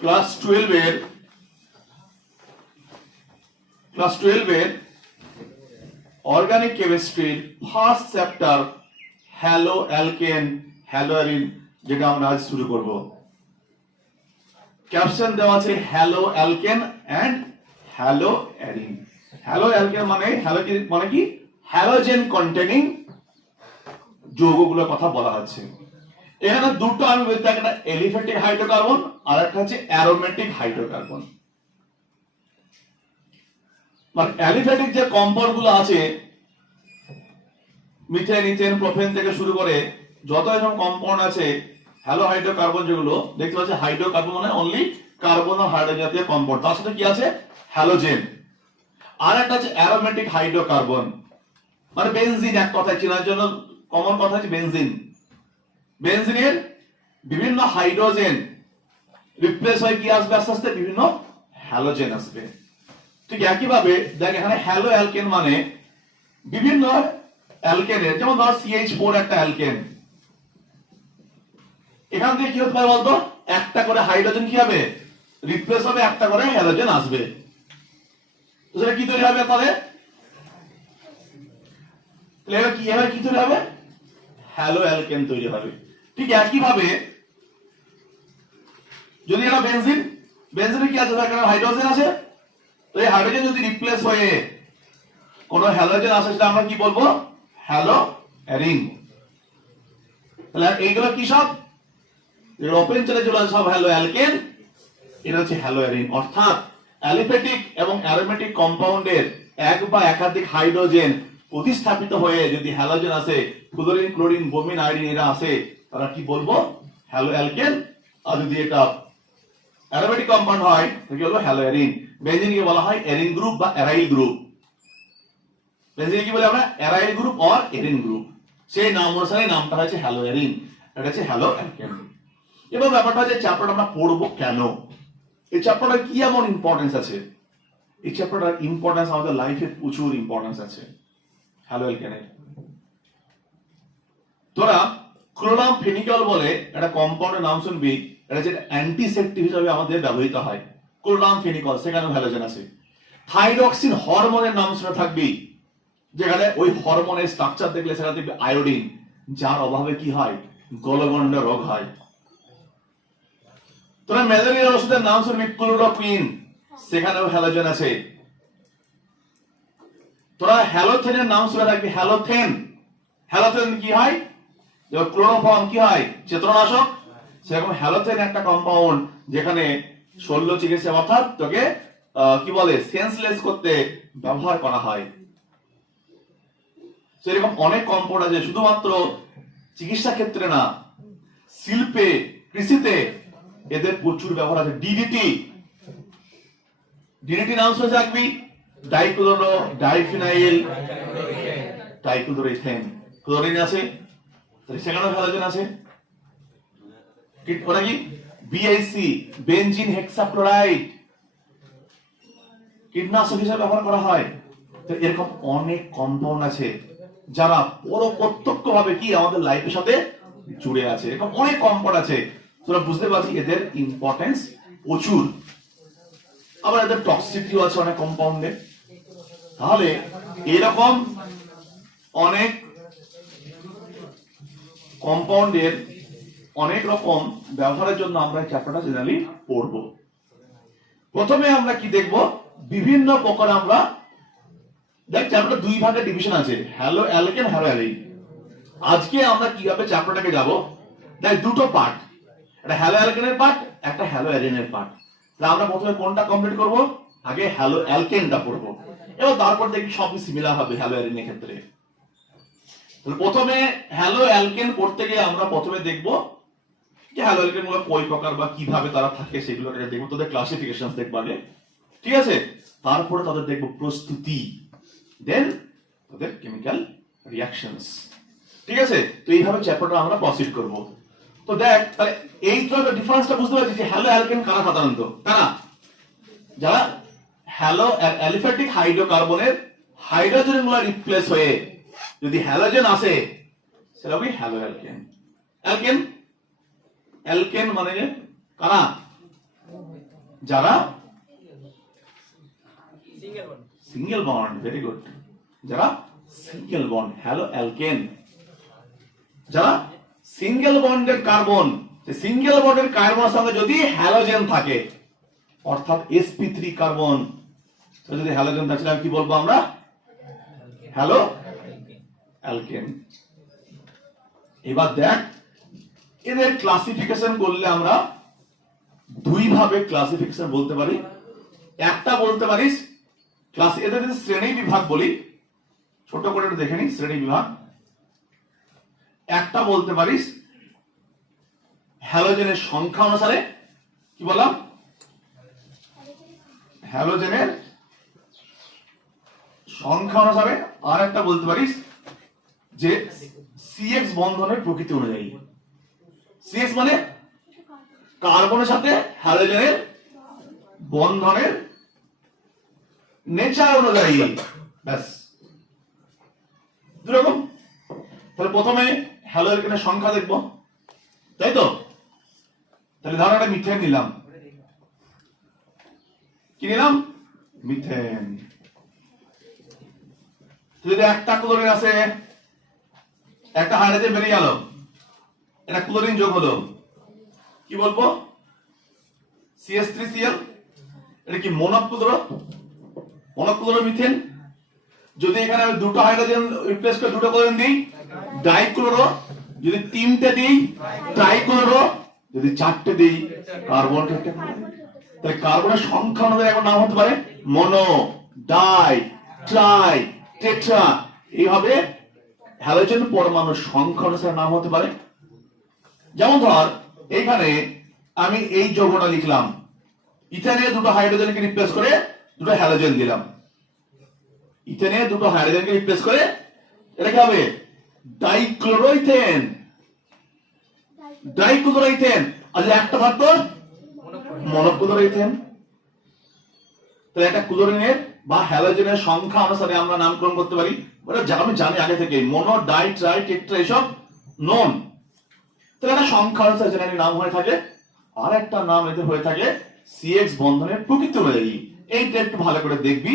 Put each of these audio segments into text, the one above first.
Class 12 এর organic কেমিস্ট্রির first chapter haloalkane haloarene, যেটা আমরা আজ শুরু করব। ক্যাপশন দেওয়া আছে haloalkane and haloarene. Haloalkane মানে কি হ্যালোজেন কন্টেনিং যৌগগুলোর কথা বলা হচ্ছে। এখানে দুটো আমি বলতে, একটা এলিফ্যাটিক হাইড্রোকার্বন আর একটা হচ্ছে অ্যারোমেটিক হাইড্রোকার্বন। মানে এলিফ্যাটিক যে কম্পাউন্ড গুলো আছে, মিথেন, ইথেন, প্রোপেন থেকে শুরু করে যত এরকম কম্পাউন্ড আছে, হ্যালো হাইড্রোকার্বন যেগুলো দেখতে পাচ্ছি, হাইড্রোকার্বন মানে অনলি কার্বন ও হাইড্রোজেন জাতীয় কম্পাউন্ড, তার সাথে কি আছে হ্যালোজেন। আর একটা আছে অ্যারোমেটিক হাইড্রোকার্বন, মানে বেনজিন। এক কথায় চেনার জন্য কমন কথা হচ্ছে বেনজিন। বেনজিনের বিভিন্ন হাইড্রোজেন রিপ্লেস হয়ে কি আসবে, আস্তে আস্তে বিভিন্ন হ্যালোজেন আসবে। ঠিক একইভাবে দেখ, এখানে হ্যালো অ্যালকেন মানে বিভিন্ন অ্যালকেনের, যেমন ধর CH4 একটা অ্যালকেন, এখান থেকে কি হতে পারে বলতো, একটা করে হাইড্রোজেন কি হবে রিপ্লেস হবে, একটা করে হ্যালোজেন আসবে। তো সেটা কি তৈরি হবে তাহলে, কি তৈরি হবে, হ্যালো অ্যালকেন তৈরি হবে। ঠিক একইভাবে যদি এটা বেনজিনে কি আছে, হাইড্রোজেন আছে, তো এই হাইড্রোজেন যদি রিপ্লেস হয়ে কোন হ্যালোজেন আসে, সেটা আমরা কি বলবো, হ্যালো অ্যারিন। তাহলে এইগুলো কি সব, ওপেন চলে চলে সব হ্যালো অ্যালকেন, এটা হচ্ছে হ্যালো অ্যারিন। অর্থাৎ অ্যালিফ্যাটিক এবং অ্যারোমেটিক কম্পাউন্ডের এক বা একাধিক হাইড্রোজেন প্রতিস্থাপিত হয়ে যদি হ্যালোজেন আসে, ফ্লুরিন, ক্লোরিন, ব্রোমিন, আয়োডিন এরা আসে, তারা কি বলবো, হ্যালো অ্যালকেন। আর যদি এটা অ্যারোমেটিক কম্পাউন্ড হয় তাহলে কি বলবো, হ্যালো অ্যারিন। বেনজিনকে বলা হয় অ্যারিন গ্রুপ বা অ্যারাইল গ্রুপ। বেনজিন কি বলে আমরা, aryl group or Haerin group. সেই নাম অনুসারে নামটা হচ্ছে হ্যালো অ্যারিন, এটা হচ্ছে হ্যালো অ্যালকেন। এবার ব্যাপারটা হচ্ছে চ্যাপ্টারটা আমরা পড়বো কেন, এই চ্যাপ্টারটার কি এমন ইম্পর্টেন্স আছে। এই চ্যাপ্টারটার ইম্পর্টেন্স আমাদের লাইফে প্রচুর ইম্পর্টেন্স আছে হ্যালো অ্যালকেনের। তোরা ক্লোরাম ফেনিকল বলে একটা কম্পাউন্ডের নাম শুনবি, এটা যে অ্যান্টিসেপ্টিক হিসেবে আমাদের ব্যবহৃত হয়, ক্লোরাম ফেনিকল, সেখানে হ্যালোজেন আছে। থাইরক্সিন হরমোনের নাম শুনে থাকবি, যেখানে ওই হরমোনের স্ট্রাকচার দেখলে সেখানে দেখবি আয়োডিন, যার অভাবে কি হয়, গলগন্ড রোগ হয়। তোরা ম্যালেরিয়ার ওষুধের নাম শুনবি ক্লোরোকুইন, সেখানেও হ্যালোজেন আছে। তোরা হ্যালোথেনের নাম শুনে থাকবি, হ্যালোথেন। হ্যালোথেন কি হয়, ক্লোরোফর্ম কি হয়, চেতনানাশক। সেরকম হ্যালোথেন একটা কম্পাউন্ড, যেখানে শল্য চিকিৎসা অর্থাৎ তোকে কি বলে সেন্সলেস করতে ব্যবহার করা হয়। সেরকম অনেক কম্পাউন্ড আছে, শুধুমাত্র চিকিৎসা ক্ষেত্রে না, শিল্পে, কৃষিতে এদের প্রচুর ব্যবহার আছে। ডিডিটি নাম শুনে থাকবি, ডাইক্লোরো ডাইফিনাইল ডাইক্লোরোইথেন, ক্লোরিন আছে, সেখানেও হ্যালোজেন আছে। ওটা কি, বিআইসি বেনজিন হেক্সাক্লোরাইড, কীটনাশক হিসেবে ব্যবহার করা হয়। তো এরকম অনেক কম্পাউন্ড আছে যারা প্রত্যক্ষভাবে কি আমাদের লাইফের সাথে জুড়ে আছে। এরকম অনেক কম্পাউন্ড আছে, তোরা বুঝতে পারছি এদের ইম্পর্টেন্স প্রচুর। আবার এদের টক্সিসিটিও আছে অনেক কম্পাউন্ডে। তাহলে এরকম অনেক কম্পাউন্ডের অনেক রকম ব্যবহারের জন্য আমরা এই চ্যাপ্টারটা জেনারেলি পড়ব। প্রথমে আমরা কি দেখব, বিভিন্ন প্রকার আমরা দেখ, চ্যাপ্টার দুই ভাগে ডিভিশন আছে, হ্যালো অ্যালকেন, হ্যালো অ্যালিন। আজকে আমরা কিভাবে চ্যাপ্টারটাকে যাব, দেখ দুটো পার্ট, একটা হ্যালো অ্যালকেনের পার্ট, একটা হ্যালো অ্যালিনের পার্ট। তাহলে আমরা প্রথমে কোনটা কমপ্লিট করব, আগে হ্যালো অ্যালকেনটা পড়ব, এবং তারপর দেখি সবই সিমিলার হবে হ্যালো অ্যালিনের ক্ষেত্রে। তাহলে প্রথমে হ্যালো অ্যালকেন পড়তে গিয়ে আমরা প্রথমে দেখব যে হ্যালো অ্যালকেন গুলো কয় প্রকার বা কিভাবে তারা থাকে, সেগুলোকে দেখবো, তাদের ক্লাসিফিকেশন দেখবো আগে, ঠিক আছে। তারপরে তাদের দেখবো প্রস্তুতি, দেন তাদের কেমিক্যাল রিঅ্যাকশনস, ঠিক আছে। তো এইভাবে চ্যাপ্টারটা আমরা প্রসিড করব। তো দেখ, তাহলে এই তো ডিফারেন্সটা বুঝতে পারছি যে হ্যালো অ্যালকেন কারা, সাধারণত কারা, যারা হ্যালো অ্যালিফ্যাটিক হাইড্রোকার্বনের হাইড্রোজেন গুলো রিপ্লেস হয়ে যদি হ্যালোজেন আসে, সেটা হবে হ্যালো অ্যালকেন। অ্যালকেন, অ্যালকেন মানে কারা? যারা সিঙ্গেল বন্ড, ভেরি গুড, যারা সিঙ্গেল বন্ড, হ্যালো অ্যালকেন। যারা সিঙ্গেল বন্ডের কার্বন, সিঙ্গেল বন্ডের কার্বনের সঙ্গে যদি হ্যালোজেন থাকে, অর্থাৎ sp3 কার্বন, তো যদি হ্যালোজেন থাকে কি বলবো আমরা? Hello alkane. এবার দেখ এদের ক্লাসিফিকেশন করলে আমরা দুই ভাবে ক্লাসিফিকেশন বলতে পারি। একটা বলতে পারিস ক্লাস, এদের যদি শ্রেণী বিভাগ বলি, ছোট করে একটু দেখে নিই শ্রেণী বিভাগ। একটা বলতে পারিস হ্যালোজেনের সংখ্যা অনুসারে, কি বললাম? হ্যালোজেনের সংখ্যা অনুসারে। আর একটা বলতে পারিস যে সিএক্স বন্ধনের প্রকৃতি অনুযায়ী। সিএক্স মানে কার্বনের সাথে হ্যালোজেনের বন্ধনের নেচার অনুযায়ী, ব্যাস দুরকম। তাহলে প্রথমে হ্যালোজেনের সংখ্যা দেখব, তাই তো? তাহলে ধরো একটা মিথেন নিলাম, কি নিলাম? মিথেন। যদি একটা ক্লোরিন আছে, একটা হাইড্রোজেন বেরিয়ে গেল, এটা ক্লোরিন যোগ হলো, কি বলবো? CH3Cl। এটা কি মনোক্লোরো? মনোক্লোরো মিথেন। যদি এখানে আমি দুটো হাইড্রোজেন রিপ্লেস করে দুটো ক্লোরিন দিই, ডাইক্লোরো। যদি তিনটে দিই, ট্রাইক্লোরো। যদি চারটে দিই, কার্বন টেট্রাক্লোরাইড। তাহলে কার্বনের সংখ্যা অনুযায়ী এখন নাম হতে পারে মনো, ডাই, ট্রাই, টেট্রা। এইভাবে হ্যালোজেন পরমাণুর সংখ্যা অনুসারে নাম হতে পারে। যেমন ধর এইখানে আমি এই যৌগটা লিখলাম, ইথেনে দুটো হাইড্রোজেনকে রিপ্লেস করে দুটো হ্যালোজেন দিলাম। ইথেনে দুটো হাইড্রোজেনকে রিপ্লেস করে এটা কি হবে? ডাইক্লোরোইথেন। ডাইক্লোরোইথেন। আর যদি একটা থাকতো মনোক্লোরোইথেন। তাহলে একটা ক্লোরিনের বা হ্যালোজেনের সংখ্যা অনুসারে আমরা নামকরণ করতে পারি। ওটা আমি জানি আগে থেকে, মনো, ডাই, ট্রাই, টেট্রা এসব নন। তাহলে একটা সংখ্যা অনুসারে জেনারেলি নাম হয়ে থাকে। আর একটা নাম এদের হয়ে থাকে সিএক্স বন্ধনের প্রকৃতি অনুযায়ী। এইটা একটু ভালো করে দেখবি।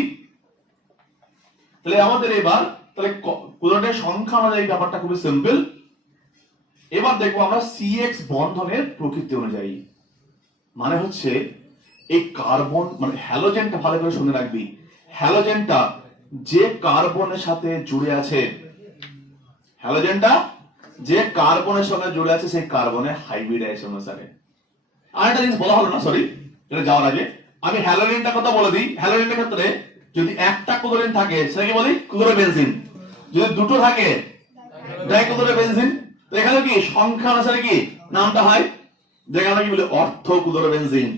তাহলে আমাদের এবার তাহলে ক্লোরিনের সংখ্যা অনুযায়ী ব্যাপারটা খুবই সিম্পল। এবার দেখবো আমরা সিএক্স বন্ধনের প্রকৃতি অনুযায়ী। মানে হচ্ছে এই কার্বন মানে হ্যালোজেনটা ভালো করে শুনে রাখবি। হ্যালোজেনটা যে কার্বনের সাথে জুড়ে আছে, হ্যালোজেনটা যে কার্বনের সঙ্গে জুড়ে আছে সেই কার্বনের হাইব্রিডাইজেশন অনুসারে। আর একটা জিনিস বলা হলো না, সরি, এটা যাওয়ার আগে আমি হ্যালোজেনটা কথা বলে দিই। হ্যালোজেনের ক্ষেত্রে যদি একটা ক্লোরিন থাকে সেটাকে বলি ক্লোরোবেনজিন। যদি দুটো থাকে ডাইক্লোরোবেনজিন। তো এখানে কি সংখ্যা অনুসারে কি নামটা হয়? যেখানে কি বলে অর্থ ক্লোরোবেনজিন,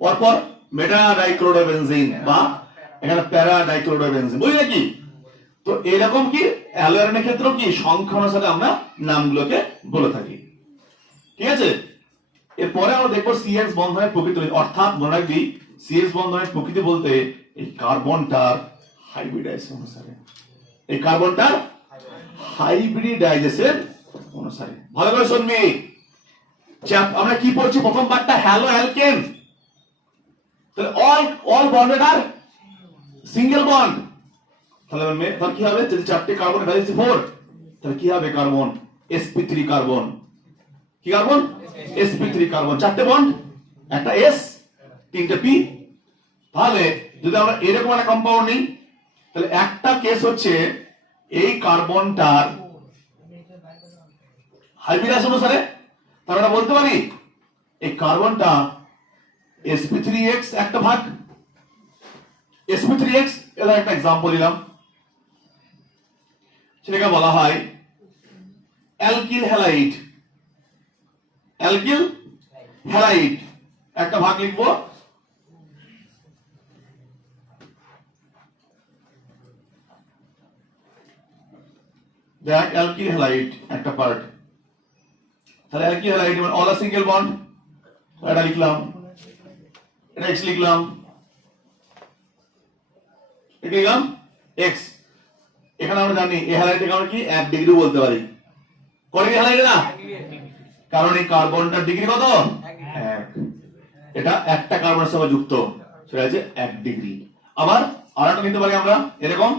পরপর মেটা ডাইক্লোরোবেনজিন বা এখানে প্যারা ডাইক্লোরোবেনজিন, বুঝলি নাকি? তো এরকম কি অ্যালোয়ারের ক্ষেত্রেও কি সংখ্যা অনুসারে আমরা নামগুলোকে বলে থাকি। ঠিক আছে? এরপরে আমরা দেখবো সিএক্স বন্ধনের প্রকৃতি, অর্থাৎ মনে রাখবি সিএক্স বন্ধনের প্রকৃতি বলতে এই কার্বনটার হাইব্রিডাইজেশন অনুসারে, এই কার্বনটার হাইব্রিডাইজেশন অনুসারে। ভালো করে শুনবি। আমরা কি পড়ছি? প্রথম পার্টটা হ্যালো অ্যালকেন। তাহলে অল বন্ডেড আর সিঙ্গেল বন্ড। তাহলে কি হবে? যদি চারটে কার্বন ভ্যালেন্সি 4, তাহলে কি হবে? Carbon sp3 carbon. কি কার্বন? sp3 carbon. চারটে বন্ড, একটা s, তিনটে p। তাহলে যদি আমরা এরকম একটা কম্পাউন্ড নিই, তাহলে একটা কেস হচ্ছে এই কার্বনটার হাইব্রিডাইজেশন অনুসারে। তাহলে আমরা বলতে পারি এই কার্বনটা sp3x একটা ভাগ। sp3x এর একটা एग्जांपल দিলাম, সেটাকে বলা হয় অ্যালকিল হ্যালাইড। অ্যালকিল হ্যালাইড একটা ভাগ লিখবো। দেখ অ্যালকিল হ্যালাইড একটা পার্ট। তাহলে অ্যালকিল হ্যালাইড মানে অল আ সিঙ্গেল বন্ড, এটা লিখলাম, এটা x লিখলাম, এটা লিখলাম x। এখানে আমরা জানি এই হ্যালাইডকে আমরা কি 1 ডিগ্রি বলতে পারি। কত ডিগ্রি হ্যালাইড? না কারণ এই কার্বনটার ডিগ্রি কত? 1। এটা একটা কার্বনের সঙ্গে যুক্ত, সেটা হচ্ছে 1 ডিগ্রি। আবার আরেকটা নিতে পারি আমরা এরকম,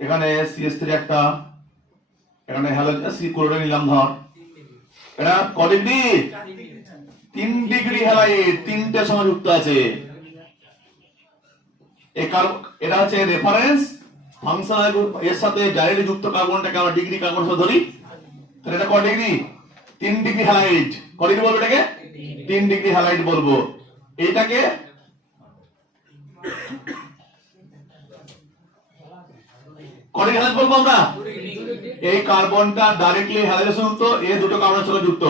এখানে CH3 একটা, এখানে হ্যালোজেন সি ক্লোরাইড নিলাম ধর, এটা ক ডিগ্রি? 3 ডিগ্রি হ্যালাইড, তিনটে সঙ্গে যুক্ত আছে। এই এটা হচ্ছে রেফারেন্স ফাংশনাল গ্রুপ, এর সাথে ডাইরেক্টলি যুক্ত কার্বনটাকে আমরা ডিগ্রি কার্বন হিসেবে ধরি, তাহলে এটা ক ডিগ্রি? 3 degree halide. ক ডিগ্রি বলবো এটাকে? 3 ডিগ্রি হ্যালাইড বলবো। এইটাকে ক ডিগ্রি হ্যালাইড বলবো আমরা? এই কার্বনটা ডাইরেক্টলি হ্যালাইডের সাথে যুক্ত, এই দুটো কার্বনের সাথে যুক্ত,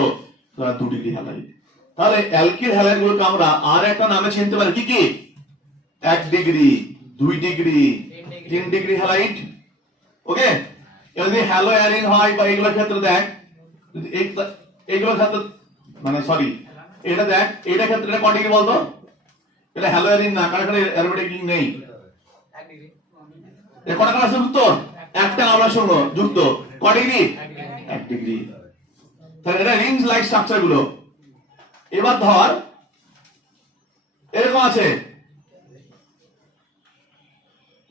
তাহলে 2 ডিগ্রি হ্যালাইড। তাহলে অ্যালকিল হ্যালাইড গুলোকে আমরা আর একটা নামে চিনতে পারি, কি কি? 1 ডিগ্রি, 2 ডিগ্রি, 3 ডিগ্রি হ্যালাইড। ওকে, যদি হ্যালো অ্যারিন হয় বা এগুলোর ক্ষেত্রে দেখ, যদি এইগুলোর ক্ষেত্রে মানে সরি এটা দেখ, এটা ক্ষেত্রে এটা ক ডিগ্রি বলতো? এটা হ্যালো অ্যারিন না, কারণ এখানে অ্যারোমেটিক লিঙ্ক নেই। 1 ডিগ্রি। এ কটা কার সাথে যুক্ত? একটা আমরা শুনো যুক্ত, ক ডিগ্রি? 1 ডিগ্রি। তাহলে এটা রিংস লাইক স্ট্রাকচার গুলো। এবার ধর এরকম আছে,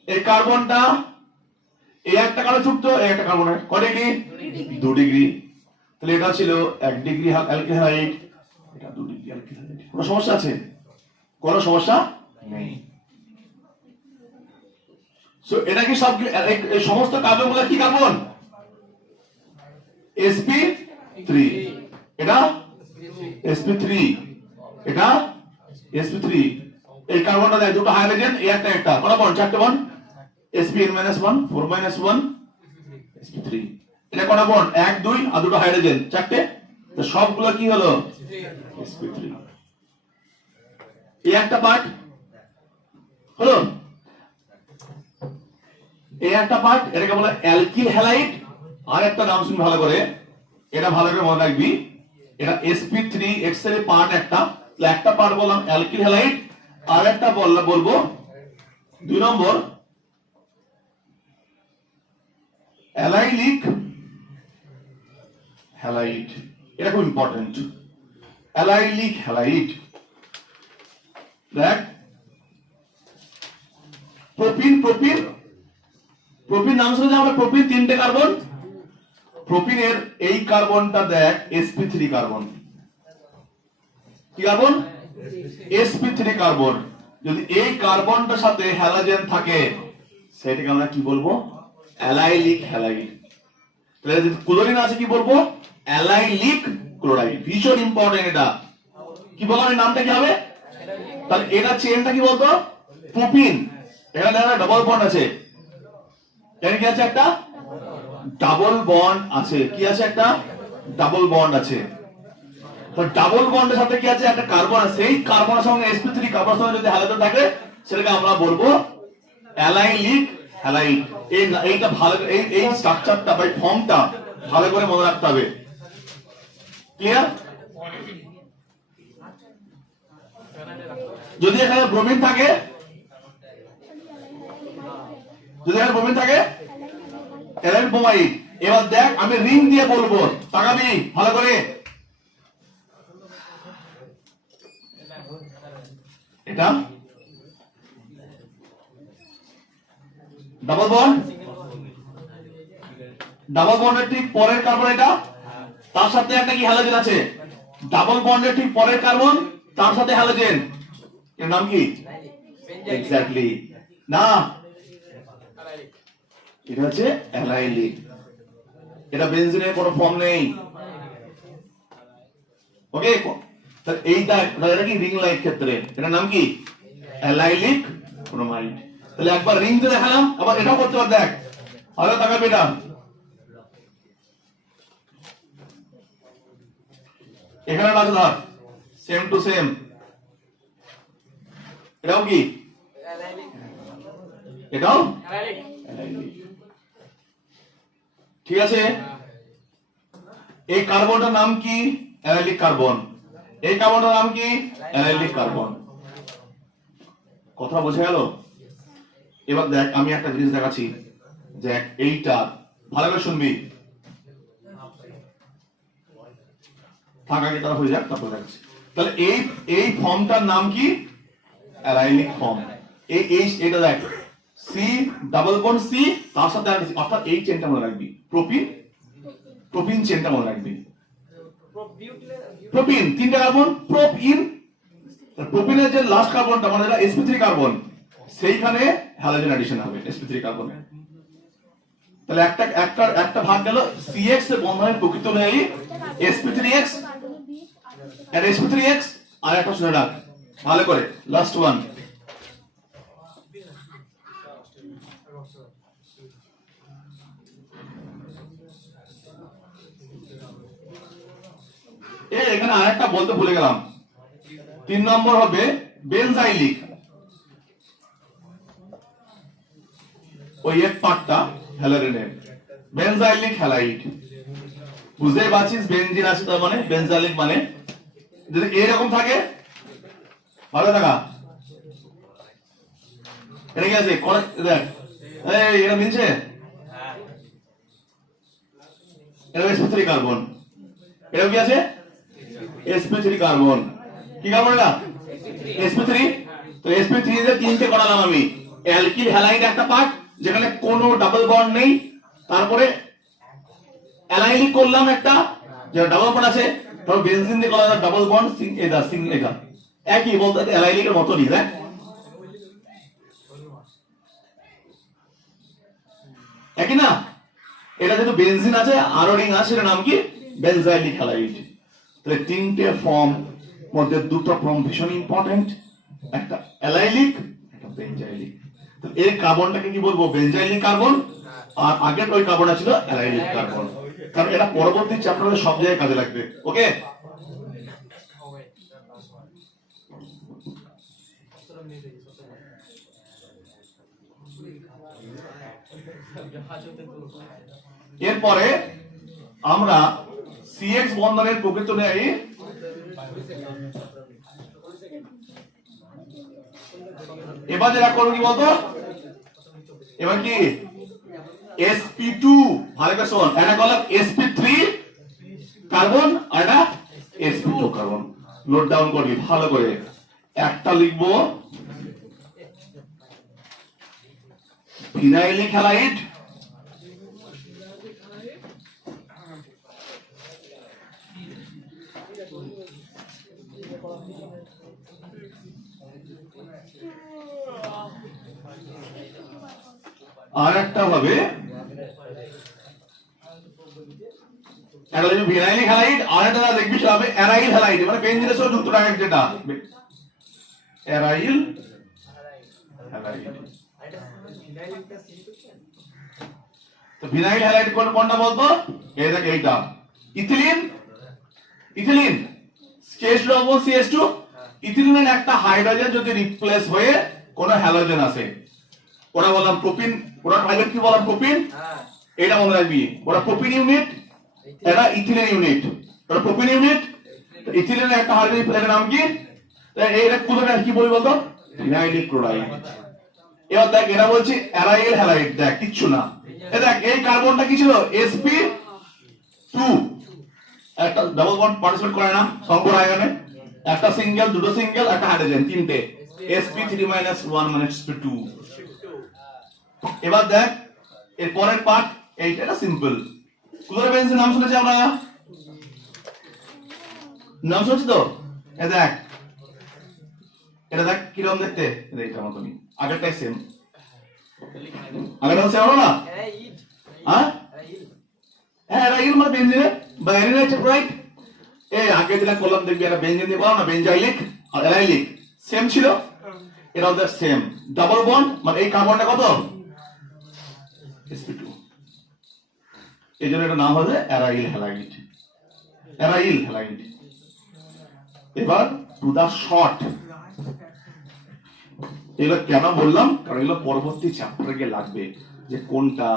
এই কার্বনটা এই একটা কার্বন যুক্ত, এই একটা কার্বন, ক ডিগ্রি? 2 ডিগ্রি। তাহলে এটা ছিল 1 ডিগ্রি অ্যালকিল হ্যালাইড, এটা 2 ডিগ্রি অ্যালকিল হ্যালাইড। কোনো সমস্যা আছে? কোনো সমস্যা নেই। সো এটা কি সব এই সমস্ত কার্বনগুলো কি কার্বন? sp3, এটা sp3, এটা sp3। এই কার্বনটা দেয় দুটো হাইড্রোজেন, এই একটা একটা, কটা বন্ড? 4টে bond, sp(n-1), 4-1, sp3। এটা কটা বন্ড? 1 2 আর দুটো হাইড্রোজেন, 4টে। তো সবগুলো কি হলো? sp3। এই একটা পার্ট হলো, এই একটা পার্ট, এটাকে বলে অ্যালকিল হ্যালাইড। আর একটা নাম শুনি ভালো করে, এটা ভালো করে মনে রাখবি, এটা sp3x এর পার্ট একটা, একটা পার্ট বললাম অ্যালকিল হ্যালাইড, আর একটা বলবো 2 নম্বর অ্যালাইলিক হ্যালাইড। এটা খুব ইম্পর্টেন্ট, অ্যালাইলিক হ্যালাইড। দেখ প্রোপিন, প্রোপিন, প্রোপিন নাম শুনে আমরা, প্রোপিন 3টে কার্বন, প্রোপিনের এই কার্বনটা দেখ sp3 কার্বন, কি কার্বন? sp3 carbon. যদি এই কার্বনটার সাথে হ্যালোজেন থাকে, সেটাকে আমরা কি বলবো? Allylic halide. তাহলে যদি ক্লোরিন আছে কি বলবো? Allylic chloride. ভীষণ ইম্পর্টেন্ট এটা। কি বললাম এই নামটা কি হবে? তাহলে এটা চেনটা কি বলতো? প্রোপিন। এখানে দেখা ডাবল বন্ড আছে, এখানে কি আছে? একটা ডাবল বন্ড আছে। কি আছে? একটা ডাবল বন্ড আছে। তো ডাবল বন্ডের সাথে কি আছে? একটা কার্বন আছে। এই কার্বনের সঙ্গে sp3 কার্বনের সঙ্গে যদি হ্যালোজেন থাকে, সেটাকে আমরা বলবো অ্যালাইলিক হ্যালাইড। এইটা ভালো, এই স্ট্রাকচারটা বা ফর্মটা ভালো করে মনে রাখতে হবে। ক্লিয়ার? যদি এখানে ব্রোমিন থাকে, যদি এখানে ব্রোমিন থাকে, অ্যালাইল ব্রোমাইড। এবার দেখ আমি রিং দিয়ে বলবো, তাকাবি ভালো করে। এটা ডাবল বন্ড, ডাবল বন্ডের ঠিক পরের কার্বন এটা, তার সাথে একটা কি হ্যালোজেন আছে। ডাবল বন্ডের ঠিক পরের কার্বন, তার সাথে হ্যালোজেন, এর নাম কি? এক্স্যাক্টলি না, এটা হচ্ছে অ্যালাইলিক। এটা বেনজিনের কোনো ফর্ম নেই। ওকে, তাহলে এইটা এটা কি রিং লাইট ক্ষেত্রে, এটার নাম কি? Allylic bromide. তাহলে একবার রিং দিয়ে দেখালাম, আবার এটাও করতে পার। দেখ ভালো তাকাবে, এটা এখানে আছে ধর, সেম টু সেম। এটাও কি? এটাও অ্যালাইলিক। ঠিক আছে, এই কার্বনটার নাম কি? Allylic carbon. এই কার্বনটার নাম কি? Allylic carbon. কথা বোঝা গেল? এবার দেখ আমি একটা জিনিস দেখাচ্ছি, দেখ এইটা ভালো করে শুনবি। থাকা কি তারা হয়ে যাক, তারপর দেখাচ্ছি। তাহলে এই ফর্মটার নাম কি? অ্যারাইলিক ফর্ম। এটা দেখ, সি ডাবল বন্ড সি, তার সাথে অর্থাৎ এই চেনটা মনে রাখবি, প্রোপিন চেনটা মনে রাখবি। প্রোপিন 3টা কার্বন, প্রোপিনের যে লাস্ট কার্বনটা মানে এটা sp3 কার্বন, সেইখানে হ্যালোজেন অ্যাডিশন হবে sp3 কার্বনে। তাহলে একটা ভাগ গেল CX এর বন্ধনের প্রকৃত নেই sp3x আর sp3x, আর একটা শুনে রাখ ভালো করে, লাস্ট ওয়ান। এখানে আরেকটা বলতে ভুলে গেলাম, 3 নম্বর হবে বেনজাইলিক। ওই এক পার্টটা হ্যালোজেনের, বেনজাইলিক হ্যালাইড। বুঝতে পারছিস বেনজিন আছে তার মানে বেনজাইলিক মানে যদি এরকম থাকে, ভালো থাকা এটা কি আছে দেখ, এটা মিলছে, এটা sp3 কার্বন, এটা কি আছে sp3 কার্বন। কি কার্বন এটা? sp3। তো sp3 এর 3টে করালাম আমি, অ্যালকিল হ্যালাইড একটা পার্ট যেখানে কোনো ডাবল বন্ড নেই, তারপরে অ্যালাইলিক করলাম একটা যেটা ডাবল বন্ড আছে, তারপর বেনজিন দিয়ে করলাম ডাবল বন্ড এটা একই বলতে অ্যালাইলিকের মতই, দেখ একই না। এটা যেহেতু বেনজিন আছে আরো রিং আছে, এর নাম কি? বেনজাইলিক হ্যালাইড। তাহলে 3টে ফর্ম মধ্যে 2টো ফর্ম ভীষণ ইম্পর্টেন্ট, একটা অ্যালাইলিক, একটা বেনজাইলিক। তো এই কার্বনটাকে কি বলবো? বেনজাইলিক কার্বন, আর আগের ওই কার্বনটা ছিল অ্যালাইলিক কার্বন, কারণ এটা পরবর্তী চ্যাপ্টারে সব জায়গায় কাজে লাগবে। ওকে, এরপরে আমরা CX বন্ধনের প্রকৃত নেই, এবার যেটা করবো কি বলতো, এবার কি sp2, ভালো করে শোন, এটা করলাম sp3 কার্বন আর এটা sp2 কার্বন। নোট ডাউন করবি ভালো করে, একটা লিখবো ফিনাইলিক হ্যালাইড, আর একটা হবে ভিনাইলিক হ্যালাইড, আর একটা দেখবি হবে অ্যারাইল হ্যালাইড, মানে বেনজিনের সাথে যুক্ত ডাইরেক্ট যেটা অ্যারাইল হ্যালাইড। তো ভিনাইল হ্যালাইড কোনটা বলতো? এই দেখ এইটা ইথিলিন CH2 ইথিলিনের একটা হাইড্রোজেন যদি রিপ্লেস হয়ে কোন হ্যালোজেন আসে, ওরা বললাম প্রোপিন, ওরা হাইড্রোজেন কি বললাম? প্রোপিন। এটা মনে রাখবি, ওরা প্রোপিন ইউনিট, এটা ইথিলিন ইউনিট। ওরা প্রোপিন ইউনিট, ইথিলিনের একটা হাইড্রোজেন, এর নাম কি? এইটা কোনটা কি বলি বলতো? ফিনাইলিক ক্লোরাইড। এবার দেখ এরা বলছি অ্যারাইল হ্যালাইড, দেখ কিচ্ছু না। এই দেখ এই কার্বনটা কি ছিল? sp2, একটা ডাবল বন্ড পার্টিসিপেট করে না সংকর আয়নে, একটা সিঙ্গেল, দুটো সিঙ্গেল, একটা হাইড্রোজেন, তিনটে sp3-1 মানে sp2। এবার দেখ এর পরের পার্ট, এইটা সিম্পল। ক্লোরো বেনজিন নাম শুনেছি আমরা, নাম শুনেছি তো? এটা দেখ কিরকম দেখতে, এইটার মতনই, আগেরটাই সেম, আগেরটা সেম হলো না? হ্যাঁ অ্যারাইল মানে বেনজিনের বা অ্যানিলাইট, রাইট? এই আগে যেটা করলাম দেখবি এটা বেনজিন দিয়ে বলা না, বেনজাইলিক আর অ্যারাইলিক সেম ছিল, এটা হচ্ছে সেম ডাবল বন্ড, মানে এই কার্বনটা কত? sp2, এই জন্য এটা নাম হচ্ছে অ্যারাইল হ্যালাইড। এবার টু দা শর্ট, এগুলো কেন বললাম? কারণ এগুলো পরবর্তী চ্যাপ্টারে গিয়ে লাগবে, যে কোনটা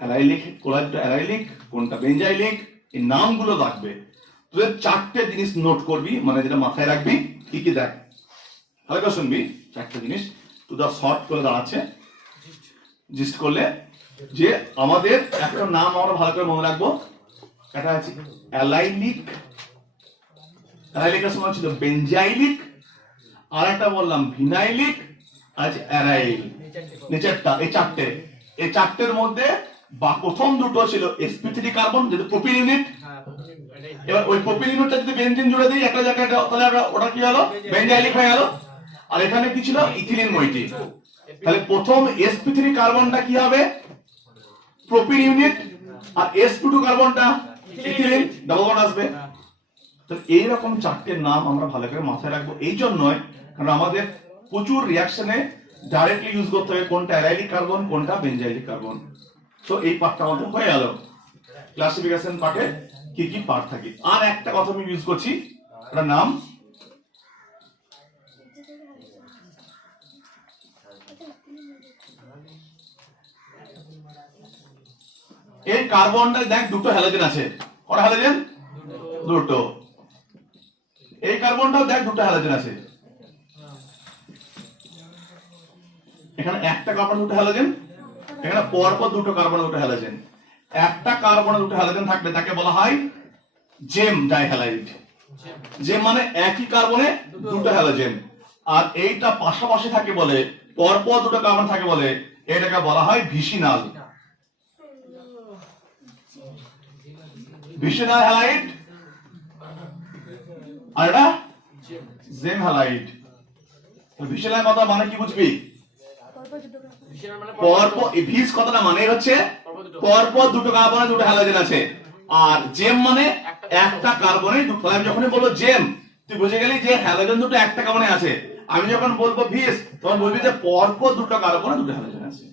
অ্যারাইলিক, কোনটা অ্যারাইলিক, কোনটা বেনজাইলিক, এই নামগুলো লাগবে। তোদের 4টে জিনিস নোট করবি, মানে যেটা মাথায় রাখবি। কি কি দেখ ভালো করে শুনবি, 4টে জিনিস টু দা শর্ট করে দাঁড়াচ্ছে, জিস্ট করলে যে আমাদের একটা নাম আমরা ভালো করে মনে রাখবো, এটা আছে অ্যালাইলিক অ্যারাইলিক এর সময় ছিল বেঞ্জাইলিক, আর একটা বললাম ভিনাইলিক, আজ অ্যারাইল। নিচেরটা এই চারটের মধ্যে বা প্রথম দুটো ছিল sp3 কার্বন, যেটা প্রোপিন ইউনিট। এবার ওই প্রোপিন ইউনিটটা যদি বেনজিন জুড়ে দিই একটা জায়গায়, তাহলে ওটা কি হলো? বেঞ্জাইলিক হয়ে গেল। আর এখানে কি ছিল? ইথিলিন মোইটি। তাহলে প্রথম sp3 কার্বনটা কি হবে? প্রোপিন ইউনিট, আর sp2 কার্বনটা ইথিলিন, ডাবল বন্ড আসবে। তো এইরকম চারটের নাম আমরা ভালো করে মাথায় রাখবো, এই জন্যই কারণ আমাদের প্রচুর রিয়াকশনে ডাইরেক্টলি ইউজ করতে হবে কোনটা অ্যারাইলিক কার্বন, কোনটা বেঞ্জাইলিক কার্বন। তো এই পার্টটা আমাদের হয়ে গেল। ক্লাসিফিকেশন পার্টে কি কি পার্ট থাকে। আর একটা কথা আমি ইউজ করছি, এটার নাম এই কার্বনটা দেখ দুটো হ্যালোজেন আছে। কটা হ্যালোজেন? দুটো। এই কার্বনটাও দেখ দুটো হ্যালোজেন আছে। এখানে একটা কার্বন দুটো হ্যালোজেন, এখানে পরপর দুটো কার্বন দুটো হ্যালোজেন। একটা কার্বনে দুটো হ্যালোজেন থাকলে তাকে বলা হয় জেম ডাইহ্যালাইড। জেম মানে একই কার্বনে দুটো হ্যালোজেন। আর এইটা পাশাপাশি থাকে বলে, পরপর দুটো কার্বন থাকে বলে, এটাকে বলা হয় ভিসিনাল। ভিসিনাল হ্যালাইড আর এটা জেম হ্যালাইড। ভিসিনাল কথা মানে কি বুঝবি? পরপর ভিস কথাটা মানে হচ্ছে পরপর দুটো কার্বনে দুটো হ্যালোজেন আছে। আর জেম মানে একটা কার্বনে দুটো। আমি যখন বলবো জেম, তুই বুঝে গেলি যে হ্যালোজেন দুটো একটা কার্বনে আছে। আমি যখন বলবো ভিস, তখন বলবি যে পরপর দুটো কার্বনে দুটো হ্যালোজেন আছে।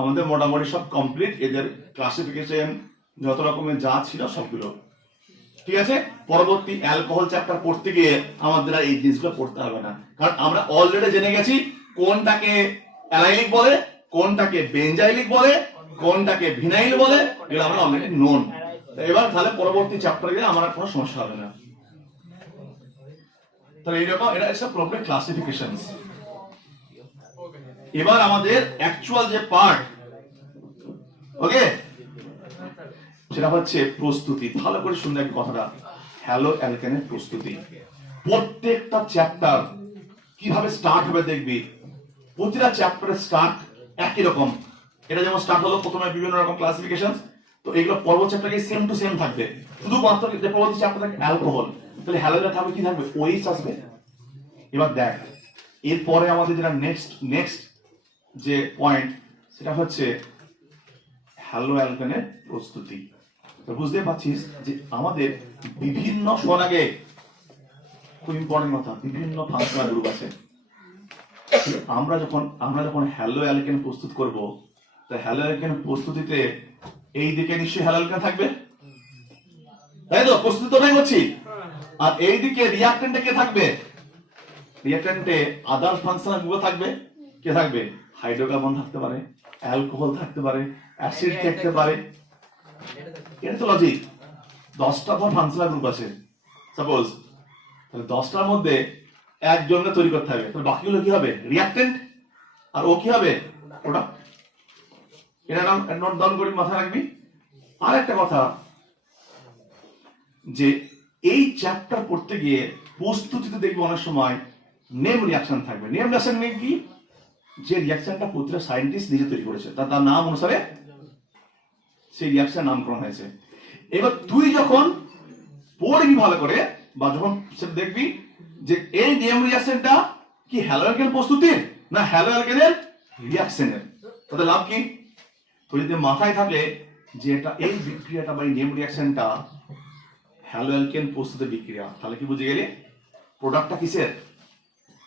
আমাদের মোটামুটি সব কমপ্লিট। এদের ক্লাসিফিকেশন যত রকমের যা ছিল সবগুলো ঠিক আছে। পরবর্তী অ্যালকোহল চ্যাপ্টার পড়তে গিয়ে আমাদের এই জিনিসগুলো পড়তে হবে না, কারণ আমরা অলরেডি জেনে গেছি কোনটাকে অ্যারাইলিক বলে, কোনটাকে বেঞ্জাইলিক বলে, কোনটাকে ভিনাইল বলে। এগুলো আমরা অলরেডি নোন। এবার তাহলে পরবর্তী চ্যাপ্টারে গিয়ে আমার কোনো সমস্যা হবে না। তাহলে এইরকম এটা একটা প্রপার ক্লাসিফিকেশন। এবার আমাদের অ্যাকচুয়াল যে পার্ট, ওকে, সেটা হচ্ছে প্রস্তুতি। ভালো করে শুনে রাখবি কথাটা, হ্যালো অ্যালকেনের প্রস্তুতি। প্রত্যেকটা চ্যাপ্টার কিভাবে স্টার্ট হবে দেখবি। প্রতিটা চ্যাপ্টারের স্টার্ট একই রকম। এটা যেমন স্টার্ট হলো প্রথমে বিভিন্ন রকম ক্লাসিফিকেশন, তো এগুলো পরবর্তী চ্যাপ্টারে সেম টু সেম থাকবে। শুধুমাত্র যে পরবর্তী চ্যাপ্টার থাকে অ্যালকোহল, তাহলে হ্যালোজেন থাকবে কি থাকবে? ওএইচ আসবে। এবার দেখ এরপরে আমাদের যেটা নেক্সট যে পয়েন্ট, সেটা হচ্ছে হ্যালো অ্যালকেনের প্রস্তুতি। তো বুঝতে পারছিস যে আমাদের বিভিন্ন, শোন আগে খুব ইম্পর্টেন্ট কথা, বিভিন্ন ফাংশনাল গ্রুপ আছে। আমরা যখন হ্যালো অ্যালকেন প্রস্তুত করব, তো হ্যালো অ্যালকেন প্রস্তুতিতে এই দিকে নিশ্চয়ই হ্যালো অ্যালকেন থাকবে, তাই তো? প্রস্তুতি তো নাই করছি। আর এই দিকে রিঅ্যাকট্যান্টে কে থাকবে? রিঅ্যাকট্যান্টে আদার ফাংশনাল গ্রুপ থাকবে। কে থাকবে? হাইড্রোকার্বন থাকতে পারে, অ্যালকোহল থাকতে পারে, অ্যাসিড থাকতে পারে। এটা তো লজিক। 10টা ধর ফাংশনাল গ্রুপ আছে সাপোজ, তাহলে 10টার মধ্যে একজনকে তৈরি করতে হবে, তাহলে বাকিগুলো কি হবে? রিঅ্যাকট্যান্ট। আর ও কি হবে? প্রোডাক্ট। এটা নোট ডাউন করে মাথায় রাখবি। আর একটা কথা, যে এই চ্যাপ্টার পড়তে গিয়ে প্রস্তুতিতে দেখবি অনেক সময় নেম রিঅ্যাকশন থাকবে। নেম রিঅ্যাকশন নিয়ে কি? যে রিঅ্যাকশনটা প্রতিটা সায়েন্টিস্ট নিজে তৈরি করেছে, তার নাম অনুসারে সেই রিঅ্যাকশন নামকরণ হয়েছে। এবার তুই যখন পড়বি ভালো করে, বা যখন সেটা দেখবি যে এই নেম রিঅ্যাকশনটা কি হ্যালো অ্যালকেন প্রস্তুতির না হ্যালো অ্যালকেনের রিঅ্যাকশনের, তাতে লাভ কি? তো যদি মাথায় থাকে যে এটা এই বিক্রিয়াটা বা এই নেম রিঅ্যাকশনটা হ্যালো অ্যালকেন প্রস্তুতের বিক্রিয়া, তাহলে কি বুঝে গেলি প্রোডাক্টটা কিসের?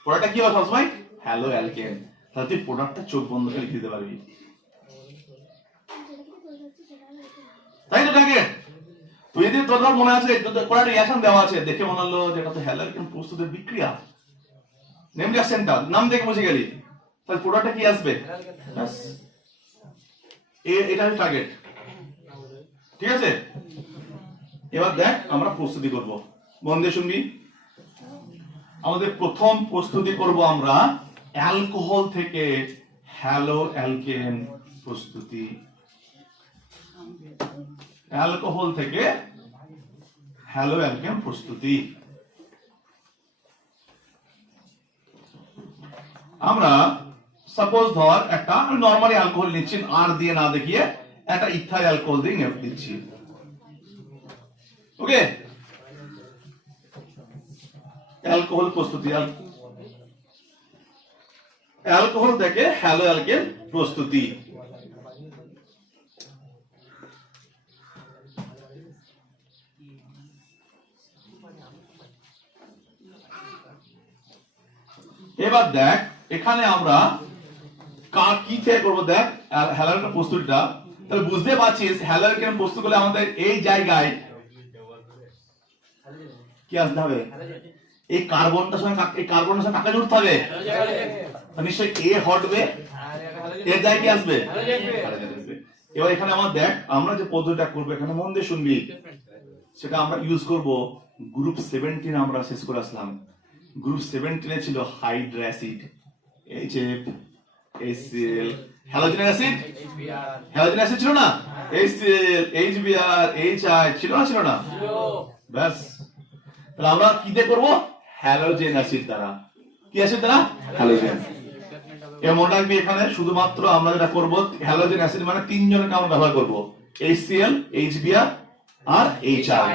প্রোডাক্টটা কি হয় সবসময়? Hello alkane. তাহলে তুই প্রোডাক্টটা চোখ বন্ধ করে লিখে দিতে পারবি, তাই তো? থাকে তুই যদি তোর মনে আছে প্রোডাক্ট রিঅ্যাকশন দেওয়া আছে, দেখে মনে হলো যে এটা তো হ্যালো অ্যালকেন প্রস্তুতের বিক্রিয়া, নেম রিঅ্যাকশনটা নাম দেখে বুঝে গেলি, তাহলে প্রোডাক্টটা কি আসবে? এটা হচ্ছে টার্গেট। ঠিক আছে, এবার দেখ আমরা প্রস্তুতি করব, মন দিয়ে শুনবি। আমাদের প্রথম প্রস্তুতি করব আমরা অ্যালকোহল থেকে হ্যালো অ্যালকেন প্রস্তুতি। অ্যালকোহল থেকে হ্যালো অ্যালকেন প্রস্তুতি। আমরা সাপোজ ধর একটা নরমালি অ্যালকোহল নিচ্ছি, আর দিয়ে না দেখিয়ে একটা ইথাইল অ্যালকোহল দিয়ে দিচ্ছি। ওকে, অ্যালকোহল প্রস্তুতি, অ্যালকোহল থেকে হ্যালো অ্যালকেন প্রস্তুতি। এবার দেখ এখানে আমরা কি থেকে করবো, দেখ হ্যালোজেন প্রস্তুতিটা, তাহলে বুঝতে পারছিস হ্যালোজেন প্রস্তুত করলে আমাদের এই জায়গায় কি আসতে হবে, এই কার্বনটার সঙ্গে এই কার্বনের সঙ্গে কাকে জুড়তে হবে, নিশ্চয়ই এ হটবে, এর জায়গায় কি আসবে। এবার এখানে আমার দেখ আমরা যে পদ্ধতিটা করবো এখানে মন দিয়ে শুনবি, সেটা আমরা ইউজ করব গ্রুপ 17 আমরা শেষ করে আসলাম। গ্রুপ 17 ছিল hydro acid, HF, HCl, halogenic acid, halogenic acid ছিল না, HCl, HBr, HI ছিল না, ছিল না, ব্যাস। তাহলে আমরা কি দিয়ে করব, হ্যালোজেন অ্যাসিড দ্বারা। কি অ্যাসিড দ্বারা, হ্যালোজেন। এর মনে রাখবি এখানে শুধুমাত্র আমরা যেটা করব হ্যালোজেন অ্যাসিড মানে তিনজনকে আমরা ব্যবহার করব, HCl, HBr আর HI,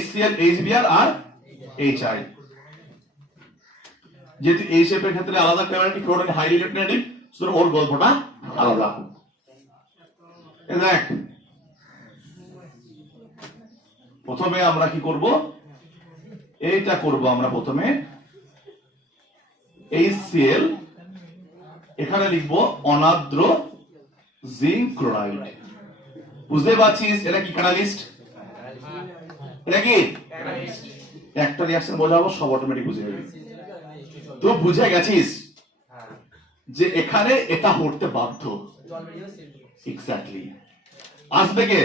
HCl, HBr আর HI। যেহেতু এই শেপের ক্ষেত্রে আলাদা ক্যামেরাটি প্রোটন হাইলি ইলেকট্রোনেগেটিভ, সুতরাং ওর গল্পটা আলাদা। দেখ প্রথমে আমরা কি করব, এইটা করব আমরা প্রথমে HCl, এখানে লিখবো অনাদ্র জিঙ্ক ক্লোরাইড। বুঝতে পারছিস এটা কি ক্যাটালিস্ট, এটা কি একটা রিঅ্যাকশন বোঝাবো সব অটোমেটিক বুঝে যাবে। তো বুঝে গেছিস যে এখানে এটা হতে বাধ্য, এক্স্যাক্টলি আসবে কে,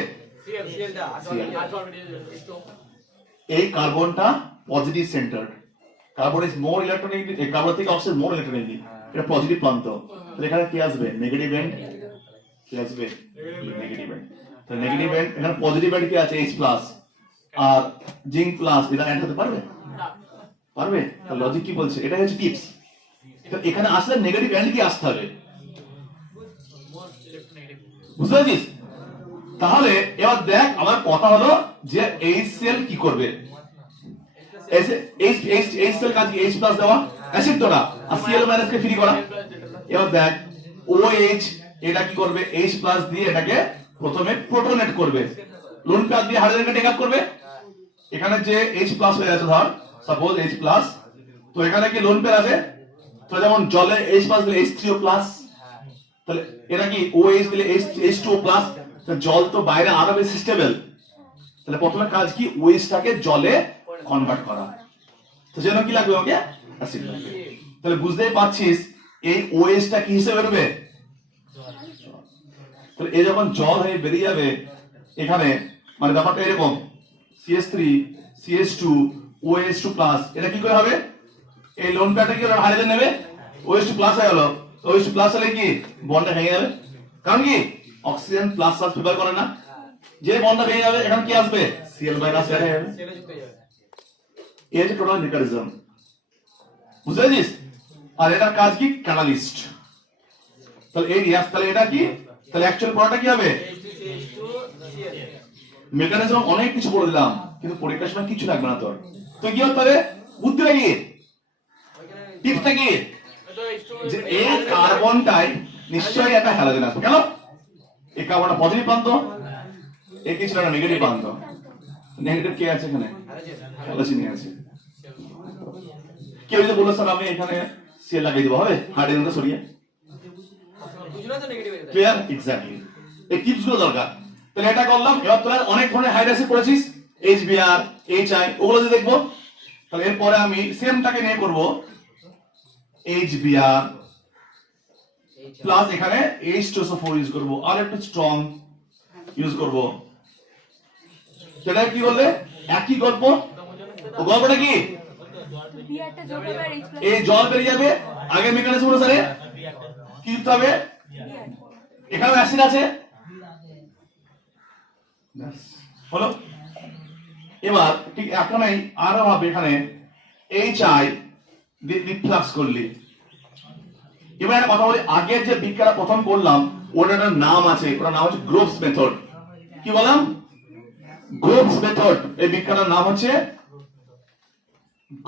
এই কার্বনটা positive centred, carbon is more electronic, এই কার্বন থেকে অক্সিজেন মোর ইলেকট্রনিক, এটা পজিটিভ প্রান্ত, তাহলে এখানে কি আসবে, নেগেটিভ এন্ড, কি আসবে, নেগেটিভ এন্ড। তাহলে নেগেটিভ এন্ড এখানে পজিটিভ এন্ড কি আছে, H প্লাস আর জিঙ্ক প্লাস, এটা এন্ড হতে পারবে, পারবে। তাহলে লজিক কি বলছে, এটা হচ্ছে টিপস। তো এখানে আসলে নেগেটিভ এন্ড কি আসতে হবে, বুঝতে পারছিস। তাহলে এবার দেখ আমার কথা হলো যে HCl কি করবে, HCl কাজ কি, H প্লাস দেওয়া, অ্যাসিড ধরা, আর Cl মাইনাস কে ফ্রি করা। এবার দেখ OH এটা কি করবে, H প্লাস দিয়ে এটাকে প্রথমে প্রোটনেট করবে, লোন প্যাড দিয়ে হাইড্রোজেনকে টেক আপ করবে। এখানে যে H প্লাস হয়ে আছে ধর সাপোজ H প্লাস, তো এখানে কি লোন পেয়ার আছে, তো যেমন জলে H প্লাস দিলে H3O প্লাস, তাহলে এটা কি OH দিলে H2O প্লাস, জল তো বাইরে আরো বেশি স্টেবল, তাহলে প্রথমে কাজ কি OH টাকে জলে কনভার্ট করা, তো যেন কি লাগবে ওকে, অ্যাসিড লাগবে। তাহলে বুঝতেই পারছিস এই OH টা কি হিসেবে বেরোবে, তাহলে এই যখন জল হয়ে বেরিয়ে যাবে এখানে মানে ব্যাপারটা এরকম, CH3 CH2 OH2 প্লাস, এটা কি করে হবে, এই লোন প্যাডটা কি হাইড্রোজেন নেবে, OH2 প্লাস হয়ে গেল, OH2 প্লাস হলে কি বন্ডটা ভেঙে যাবে, কারণ কি অক্সিজেন প্লাস প্লাস ফেভার করে না, যে বন্ডটা ভেঙে যাবে এখানে কি আসবে, Cl মাইনাস হয়ে যাবে, এই যে টোটাল মেকানিজম, বুঝতে পেরেছিস। আর এটার কাজ কি, ক্যাটালিস্ট। তাহলে এই তাহলে এটা কি, তাহলে অ্যাকচুয়াল পড়াটা কি হবে, মেকানিজম অনেক কিছু বলে দিলাম কিন্তু পরীক্ষার সময় কিছু লাগবে না তোর, তো কি হতে হবে বুদ্ধিটা কি, টিপসটা কি, যে এই কার্বনটাই নিশ্চয়ই একটা হ্যালোজেন আছে, কেন এই কার্বনটা পজিটিভ প্রান্ত, এই কি ছিল না নেগেটিভ প্রান্ত, নেগেটিভ কে আছে এখানে, হ্যালোজেন আছে। কেউ যদি বলে স্যার আমি এখানে Cl লাগিয়ে দিব, হবে হাইড্রোজেনটা সরিয়ে, ক্লিয়ার, এক্স্যাক্টলি এই টিপস গুলো দরকার। তাহলে এটা করলাম, এবার তোরা অনেক ধরনের হাইড্রোজেন করেছিস, HBr, HI ওগুলো দিয়ে দেখবো। তাহলে এরপরে আমি সেমটাকে নিয়ে করব HBr প্লাস এখানে H2SO4 ইউজ করব, আর একটু স্ট্রং ইউজ করব। সেটা কি বললে একই গল্প, ও গল্পটা কি, এই জল বেরিয়ে যাবে, আগে মেকানিজম অনুসারে কি করতে হবে, এখানে অ্যাসিড আছে, হলো। এবার ঠিক এখানেই আরো ভাবে এখানে HI রিফ্লাক্স করলি, এবার একটা কথা বলি, আগে যে বিক্রিয়াটা প্রথম করলাম ওটার একটা নাম আছে, ওটার নাম হচ্ছে গ্রোভস মেথড। কি বললাম? Groves method. এই বিক্রিয়াটার নাম হচ্ছে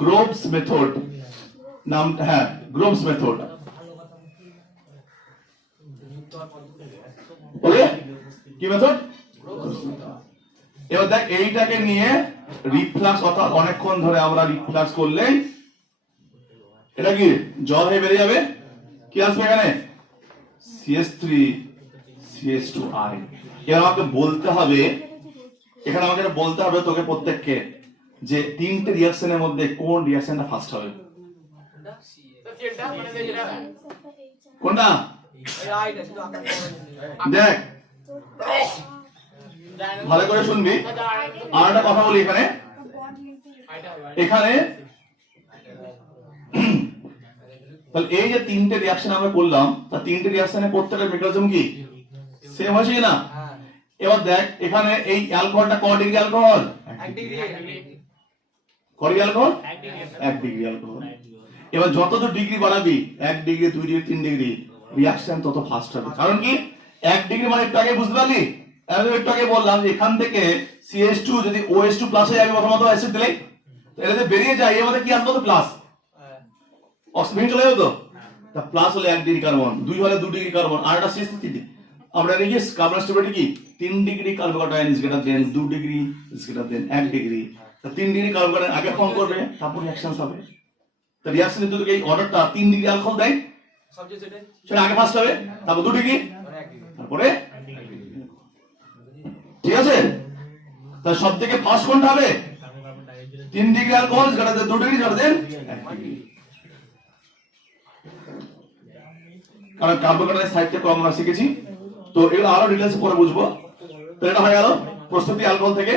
গ্রোভস মেথড। নাম, হ্যাঁ, গ্রোভস মেথড। ওকে, কি মেথড? এবার দেখ, এইটাকে নিয়ে রিফ্লাক্স, অর্থাৎ অনেকক্ষণ ধরে আমরা রিফ্লাক্স করলে এটা কি জল হয়ে বেরিয়ে যাবে। কি আসবে এখানে? CH3 CH2I। এবার আমাকে বলতে হবে, এখানে আমাকে বলতে হবে তোকে প্রত্যেককে, যে তিনটে রিঅ্যাকশনের মধ্যে কোন রিঅ্যাকশনটা ফার্স্ট হবে। কোনটা? দেখ ভালো করে শুনবি। আর একটা কথা বলি, এখানে এখানে তাহলে এই যে তিনটে রিঅ্যাকশন আমরা করলাম, তার তিনটে রিঅ্যাকশনের প্রত্যেকটা মেকানিজম কি সেম হয়েছে না? এবার দেখ, এখানে এই অ্যালকোহলটা ক ডিগ্রি অ্যালকোহল? 1 ডিগ্রি। ক ডিগ্রি অ্যালকোহল? 1 degree alcohol. এবার যত তো ডিগ্রি বাড়াবি, 1 ডিগ্রি 2 ডিগ্রি 3 ডিগ্রি, রিঅ্যাকশন তত ফাস্ট হবে। কারণ কি? 1 ডিগ্রি মানে একটু আগে বুঝতে পারলি, একটু আগে বললাম যে এখান থেকে CH2 যদি OH2 প্লাস হয়ে যাবে প্রথমত অ্যাসিড দিলে, তো এটাতে বেরিয়ে যায়, এর মধ্যে কি আসবে? তো প্লাস অক্সিজেন চলে যাবে। তো তা প্লাস হলে 1 ডিগ্রি কার্বন, 2 হলে 2 ডিগ্রি কার্বন, আর একটা CH3। আমরা জানি যে কার্বন স্টেবিলিটি কি 3 degree carbon carbon is greater than 2 degree is greater then 1 degree. তা 3 ডিগ্রি কার্বন কার্বন আগে ফর্ম করবে, তারপর রিঅ্যাকশন হবে। তো রিঅ্যাকশন যদি এই অর্ডারটা 3 ডিগ্রি অ্যালকোহল দেয়, সেটা আগে ফার্স্ট হবে, তারপর 2 ডিগ্রি, তারপরে, ঠিক আছে? তা সবথেকে ফার্স্ট কোনটা হবে? 3 degree alcohol is greater than 2 degree greater than 1 degree. কারণ কার্বন কার্বনের সাহিত্য ক্রম আমরা শিখেছি, তো এগুলো আরো ডিটেইলস পরে বুঝবো। তো এটা হয়ে গেল প্রস্তুতি অ্যালকোহল থেকে।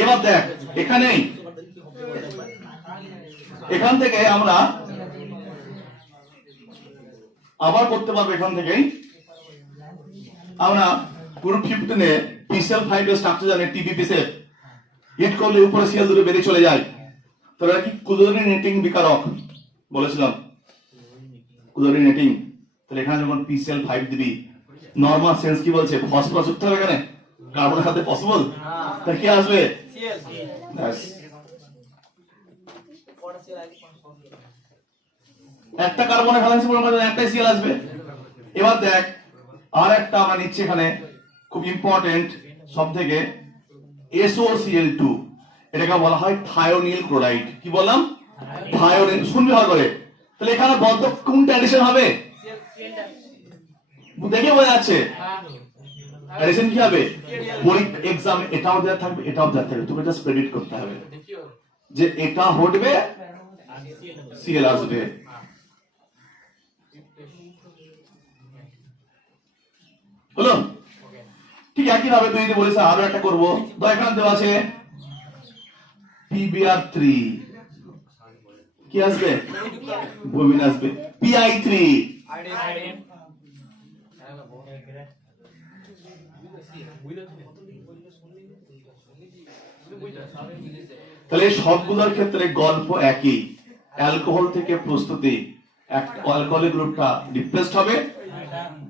এবার দেখ, এখান থেকে আমরা আবার করতে পারবো। এখান থেকেই আমরা গ্রুপ 15 এ PCl5 এর স্ট্রাকচার জানি, TBPCl হিট করলে উপরে সিএল দুটো বেরিয়ে চলে যায়। তো এটা কি ক্লোরিনেটিং বিকারক বলেছিলাম, ক্লোরিনেটিং। তাহলে এখানে যখন PCl5 দিবি, নরমাল সেন্স কি বলছে? ফসফরাস যুক্ত হবে এখানে, কার্বনের সাথে পসিবল, তাহলে কি আসবে? Cl। ব্যাস, একটা কার্বনের ভ্যালেন্সি পূরণ করলে একটাই Cl আসবে। এবার দেখ, আর একটা আমরা নিচ্ছি এখানে, খুব ইম্পর্টেন্ট সবথেকে, SOCl2। এটাকে বলা হয় থায়োনিল ক্লোরাইড। কি বললাম? থায়োনিল। শুনবি ভালো করে। তাহলে এখানে বলতো কোনটা অ্যাডিশন হবে? দেখে বোঝা যাচ্ছে অ্যাডিশন কি হবে? পরীক্ষা এক্সাম এটাও দেওয়া থাকবে, এটাও দেওয়া থাকবে, তোকে জাস্ট প্রেডিক্ট করতে হবে যে এটা হটবে, Cl আসবে। হলো? ঠিক একই ভাবে তুই যদি বলিস আরো একটা করবো, তো এখানে দেওয়া আছে PBr3, কি আসবে? বোমিন আসবে। Pi3, তাহলে সবগুলোর ক্ষেত্রে গল্প একই। অ্যালকোহল থেকে প্রস্তুতি, একটা অ্যালকোহলিক গ্রুপটা রিপ্লেসড হবে,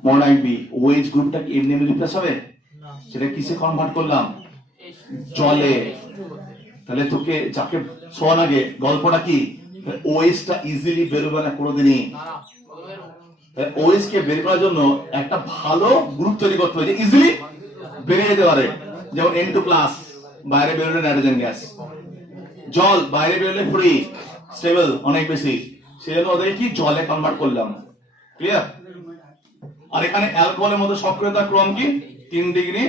মনে রাখবি OH গ্রুপটা কি এমনি রিপ্লেস হবে? সেটা কিসে কনভার্ট করলাম? জলে। তাহলে তোকে যাকে শোন আগে গল্পটা কি, OH টা ইজিলি বেরোবে না কোনোদিনই। OH কে বের করার জন্য একটা ভালো গ্রুপ তৈরি করতে হবে যে ইজিলি বেরিয়ে যেতে পারে। যেমন N2+, বাইরে বেরোলে নাইট্রোজেন গ্যাস, জল বাইরে বেরোলে ফ্রি স্টেবল অনেক বেশি, সেজন্য ওদের কি জলে কনভার্ট করলাম। ক্লিয়ার? আর এখানে অ্যালকোহলের মধ্যে সক্রিয়তা ক্রম কি? 3 ডিগ্রি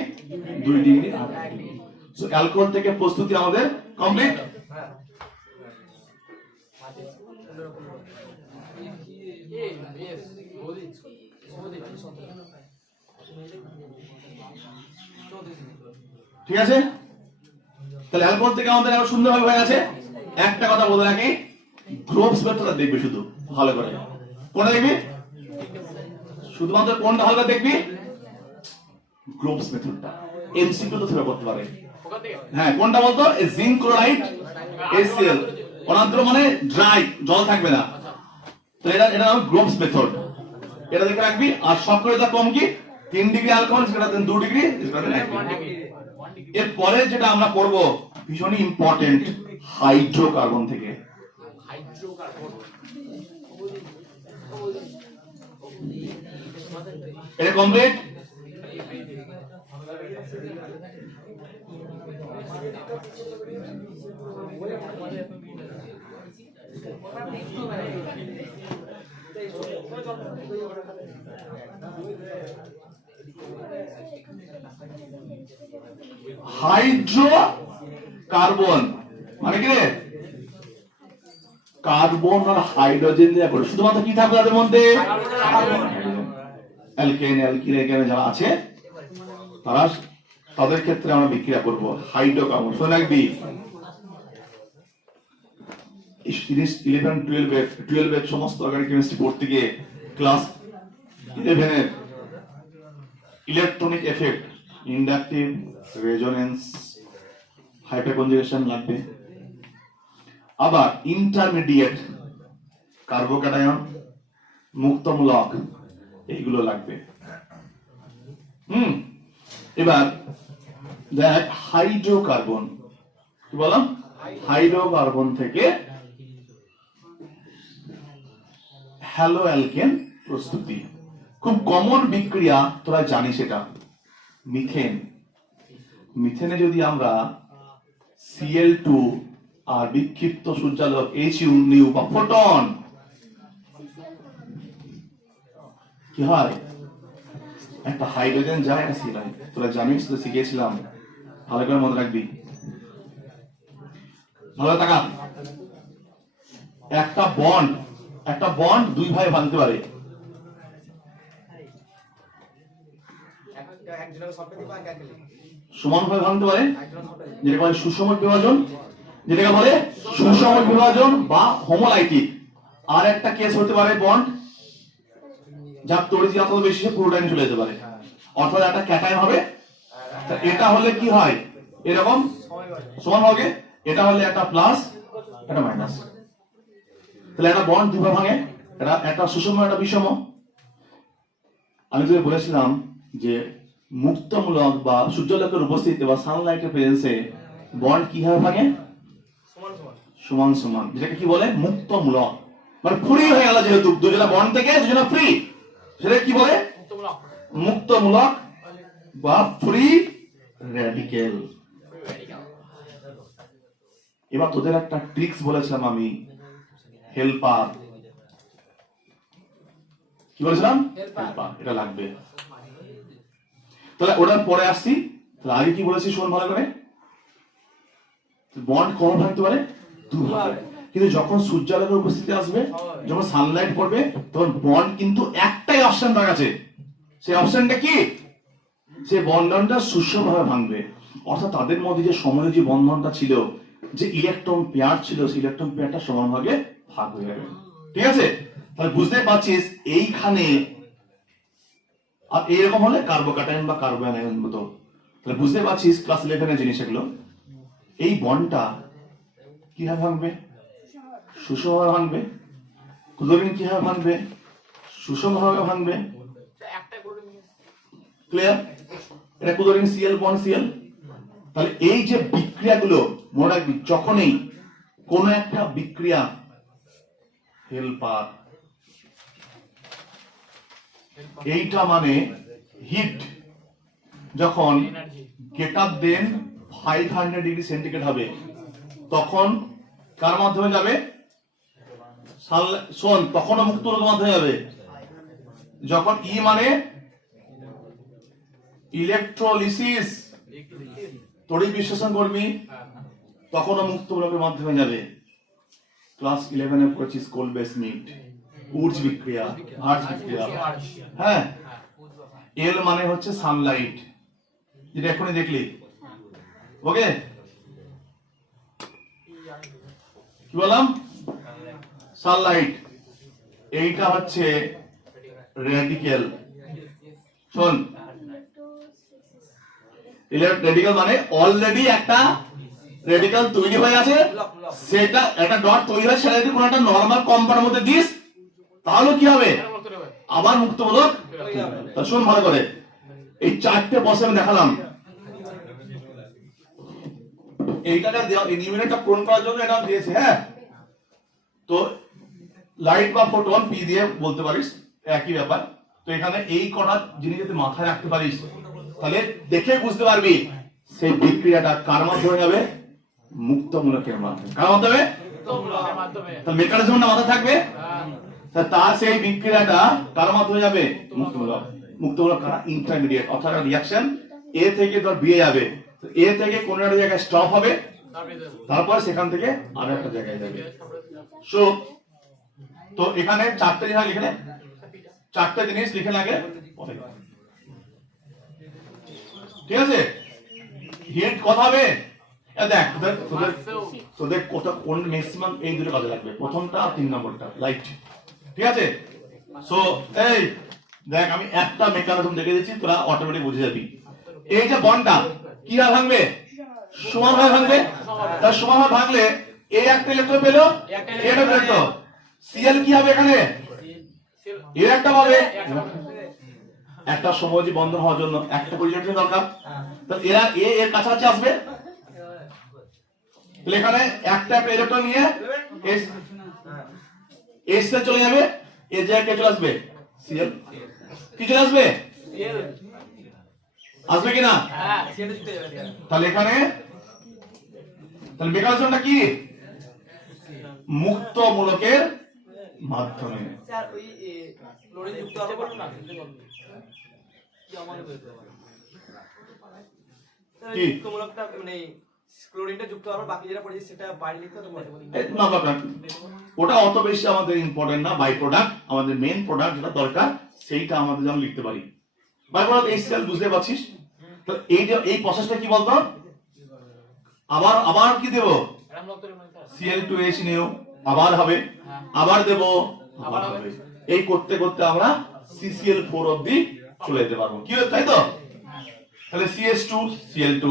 2 ডিগ্রি। সো অ্যালকোহল থেকে প্রস্তুতি আমাদের কমপ্লিট। ঠিক আছে? তাহলে অ্যালকোহল থেকে আমাদের আরো সুন্দরভাবে হয়ে গেছে। একটা কথা বলে রাখি, গ্রোভস মেথডটা দেখবে শুধু ভালো করে। কোনটা দেখবি? শুধুমাত্র কোনটা ভালো করে দেখবি? গ্রোভস মেথডটা। এমসিকিউ তো ধরে করতে পারে। হ্যাঁ, কোনটা বলতো? জিঙ্ক ক্লোরাইড HCl, অনাদ্র মানে ড্রাই, জল থাকবে না। তো এটা গ্রোভস মেথড। এটা দেখে রাখবি। আর সক্রিয়তা কম কি 3 ডিগ্রি অ্যালকোহল সেটা 2 ডিগ্রি, এরপরে যেটা আমরা করব ভীষণই ইম্পর্টেন্ট, হাইড্রোকার্বন থেকে। এটা কমপ্লিট। হাইড্রোকার্বন মানে কি রে? কার্বন আর হাইড্রোজেন দিয়ে করে, শুধুমাত্র কি থাকবে তাদের মধ্যে? অ্যালকেন অ্যালকিন এখানে যারা আছে তারা, তাদের ক্ষেত্রে আমরা বিক্রিয়া করব হাইড্রোকার্বন। শুনে রাখবি 11 12 এর সমস্ত অর্গানিক কেমিস্ট্রি পড়তে গিয়ে ক্লাস 11 এর ইলেকট্রনিক এফেক্ট, ইন্ডাকটিভ, রেজোনেন্স, হাইপারকনজুগেশন লাগবে। আবার ইন্টারমিডিয়েট কার্বোক্যাটায়ন, মুক্তমূলক, এইগুলো লাগবে। এবার দেখ হাইড্রোকার্বন কি বললাম, হাইড্রোকার্বন থেকে হ্যালো অ্যালকেন প্রস্তুতি। খুব কমন বিক্রিয়া, তোরা জানিস এটা, মিথেন। মিথেনে যদি আমরা Cl2 আর বিক্ষিপ্ত সূর্যালোক Hu বা ফোটন কি হয়, একটা হাইড্রোজেন যায় না সিলাই, তোরা জানিস তো, শিখেছিলাম, ভালো করে মনে রাখবি, ভালো টাকা। একটা বন্ড দুই ভাই ভাঙতে পারে, সমানভাবে ভাঙতে পারে, যেটাকে বলে সুষম বিভাজন, যেটাকে বলে সুষম বিভাজন বা হোমোলাইটিক। আর একটা কেস হতে পারে বন্ড যার তড়িৎ যত বেশি সে পুরোটাই চলে যেতে পারে, অর্থাৎ একটা ক্যাটায়ন হবে। এটা হলে কি হয়, এরকম সমান হবে, এটা হলে একটা প্লাস একটা মাইনাস, তাহলে একটা বন্ড দুইভাবে ভাঙে, এটা একটা সুষম একটা বিষম। আমি তোকে বলেছিলাম যে মুক্তমূলক বা সূর্যালোকের উপস্থিতিতে বা সানলাইটের প্রেজেন্সে বন্ড কিভাবে ভাঙে, সমান সমান, যেটাকে কি বলে মুক্তমূলক, মানে ফ্রি হয়ে গেল, যেহেতু দুজনা বন্ড থেকে দুজনা ফ্রি, সেটা কি বলে মুক্তমূলক বা ফ্রি র্যাডিক্যাল। এবার তোদের একটা ট্রিক্স বলেছিলাম আমি, হেল্পার, কি বলেছিলাম, হেল্পার, এটা লাগবে। তাহলে ওটার পরে আসছি, তাহলে আগে কি বলেছি শোন ভালো করে, বন্ড কম ভাঙতে পারে, দুভাবে, কিন্তু যখন সূর্যালোকের উপস্থিতি আসবে, যখন সানলাইট পড়বে, তখন বন্ড কিন্তু একটাই অপশন রাখা আছে, সেই অপশনটা কি, সে বন্ধনটা সুষমভাবে ভাঙবে, অর্থাৎ তাদের মধ্যে যে সময় যে বন্ধনটা ছিল, যে ইলেকট্রন পেয়ার ছিল, সেই ইলেকট্রন পেয়ারটা সমানভাবে ভাগ হয়ে যাবে। ঠিক আছে, তাহলে বুঝতে পারছিস এইখানে। আর এইরকম হলে কার্বোক্যাটায়ন বা কার্বোঅ্যানায়ন মতো, তাহলে বুঝতে পারছিস ক্লাস 11 এর জিনিস এগুলো। এই বন্ডটা কিভাবে ভাঙবে, সুষমভাবে ভাঙবে। ক্লোরিন কিভাবে ভাঙবে, সুষমভাবে ভাঙবে। ক্লিয়ার? এটা ক্লোরিন Cl বন্ড Cl। তাহলে এই যে বিক্রিয়াগুলো মনে রাখবি, যখনই কোন একটা বিক্রিয়া হেল্পার, এইটা মানে হিট, যখন গ্রেটার দেন 500 ডিগ্রি সেন্টিগ্রেড হবে, তখন কার মাধ্যমে যাবে, শোন, তখনও মুক্তরোধ মাধ্যমে যাবে। যখন ই মানে ইলেকট্রোলিসিস, তড়িৎ বিশ্লেষণ করবি, তখনও মুক্তরোধের মাধ্যমে যাবে। ক্লাস 11 এ পড়েছিস কোলবে-স্মিট, উর্জ বিক্রিয়া, হার্জ বিক্রিয়া। হ্যাঁ, এল মানে হচ্ছে সানলাইট, যেটা এখনই দেখলি। ওকে, কি বললাম, সানলাইট। এইটা হচ্ছে রেডিক্যাল। শোন, রেডিক্যাল মানে অলরেডি একটা রেডিক্যাল তৈরি হয়ে আছে, সেটা একটা ডট তৈরি হয়, সেটা যদি কোনো একটা নরমাল কম্পাউন্ডের মধ্যে দিস, তাহলে কি হবে, আবার মুক্তমূলক। তা শুন ভালো করে, এই চারটে বসে আমি দেখালাম, এইটাকে নিউমিনেটরটা পূরণ করার জন্য এটা দিয়েছে। হ্যাঁ, তো লাইট বা ফোটন পি দিয়ে বলতে পারিস, একই ব্যাপার। তো এখানে এই কটা জিনিস যদি মাথায় রাখতে পারিস, তাহলে দেখে বুঝতে পারবি সেই বিক্রিয়াটা কার মাধ্যমে হবে, মুক্তমূলকের মাধ্যমে। কার মাধ্যমে? তাহলে মেকানিজমটা মাথায় থাকবে। তার সেই বিক্রিয়াটা কার মাধ্যমে যাবে, মুক্তমূলক। মুক্তমূলক কারা? ইন্টারমিডিয়েট, অর্থাৎ রিঅ্যাকশন এ থেকে ধর বি যাবে, তো এ থেকে কোন একটা জায়গায় স্টপ হবে, তারপর সেখান থেকে আরো একটা জায়গায় যাবে। সো তো এখানে চারটে জিনিস লিখে নে, চারটে জিনিস লিখে লাগে, ঠিক আছে? হিন্ট কথা হবে। দেখ তোদের কোন ম্যাক্সিমাম এই দুটো কাজে লাগবে, প্রথমটা আর 3 নম্বরটা লাইট, ঠিক আছে? সো এই দেখ, আমি একটা মেকানিজম দেখে দিচ্ছি, তোরা অটোমেটিক বুঝে যাবি। এই যে বন্ডটা কি ভাবে ভাঙবে, সমান ভাবে ভাঙবে। তার সমান ভাবে ভাঙলে এ একটা ইলেকট্রন পেলো, এটা ইলেকট্রন, সিএল কি হবে এখানে, এ একটা পাবে। একটা সমযোজী বন্ধন হওয়ার জন্য একটা পজিশন দরকার, তাহলে এরা এ এর কাছাকাছি আসবে। তাহলে এখানে একটা ইলেকট্রন নিয়ে এস এস তে চলে যাবে, এ জায়গায় চলে আসবে সিএল, কি চলে আসবে, আসবে কিনা? তাহলে এখানে তাহলে মেকানিজমটা কি, মুক্তমূলকের মাধ্যমে। স্যার ওই ক্লোরিন যুক্ত আরো বলুন না, কি আমাদের বলতে পারে স্যার, এই মুক্তমূলকটা মানে ক্লোরিনটা যুক্ত আরো বাকি যেটা পড়েছে সেটা বাইরে লিখতে তো বলতে বলি না বাবা, ওটা অত বেশি আমাদের ইম্পর্টেন্ট না। বাই প্রোডাক্ট, আমাদের মেইন প্রোডাক্ট যেটা দরকার সেইটা আমাদের যেন লিখতে পারি। বাই প্রোডাক্ট HCl বুঝতে পারছিস? তো এই প্রসেসটা কি বলতো, আবার আবার কি দেব, Cl2H নিউ আবার হবে, আবার দেব, আবার হবে। এই করতে করতে আমরা CCl4 অবধি চলে যেতে পারবো, কি তাই তো? তাহলে CH2 Cl2,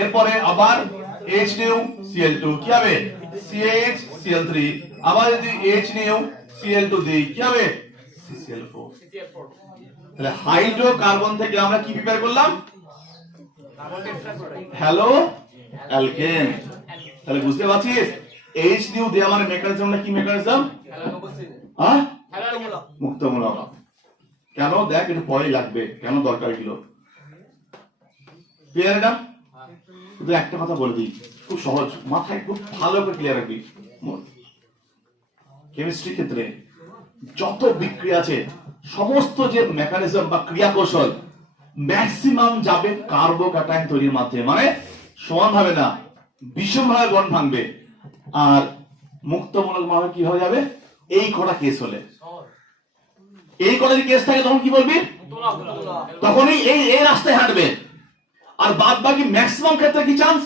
এরপরে আবার H নিউ Cl2, কি হবে, CH Cl3, আবার যদি H নিউ Cl2 দিই, কি হবে, CCl4। তাহলে হাইড্রোকার্বন থেকে আমরা কি প্রিপেয়ার করলাম, হ্যালো অ্যালকেন। তাহলে বুঝতে পারছিস H নিউ দেয়া মানে মেকানিজমটা কি, মেকানিজম হ্যাঁ মুক্তমূলক। কেন দেখ, এটা পরে লাগবে, কেন দরকার এগুলো, ক্লিয়ার? এটা শুধু একটা কথা বলে দিই, খুব সহজ, মাথায় খুব ভালো করে ক্লিয়ার রাখবি। কেমিস্ট্রি ক্ষেত্রে যত বিক্রিয়া আছে, সমস্ত যে মেকানিজম বা ক্রিয়া কৌশল ম্যাক্সিমাম যাবে কার্বোক্যাটায়ন তৈরির মাধ্যমে, মানে সমান ভাবে না, বিষম ভাবে বন্ড ভাঙবে। আর মুক্তমূলক ভাবে কি হয়ে যাবে, এই কটা কেস হলে, এই কটা যদি কেস থাকে তখন কি বলবি, তখনই এই রাস্তায় হাঁটবে। আর বাদ বাকি ম্যাক্সিমাম ক্ষেত্রে কি চান্স,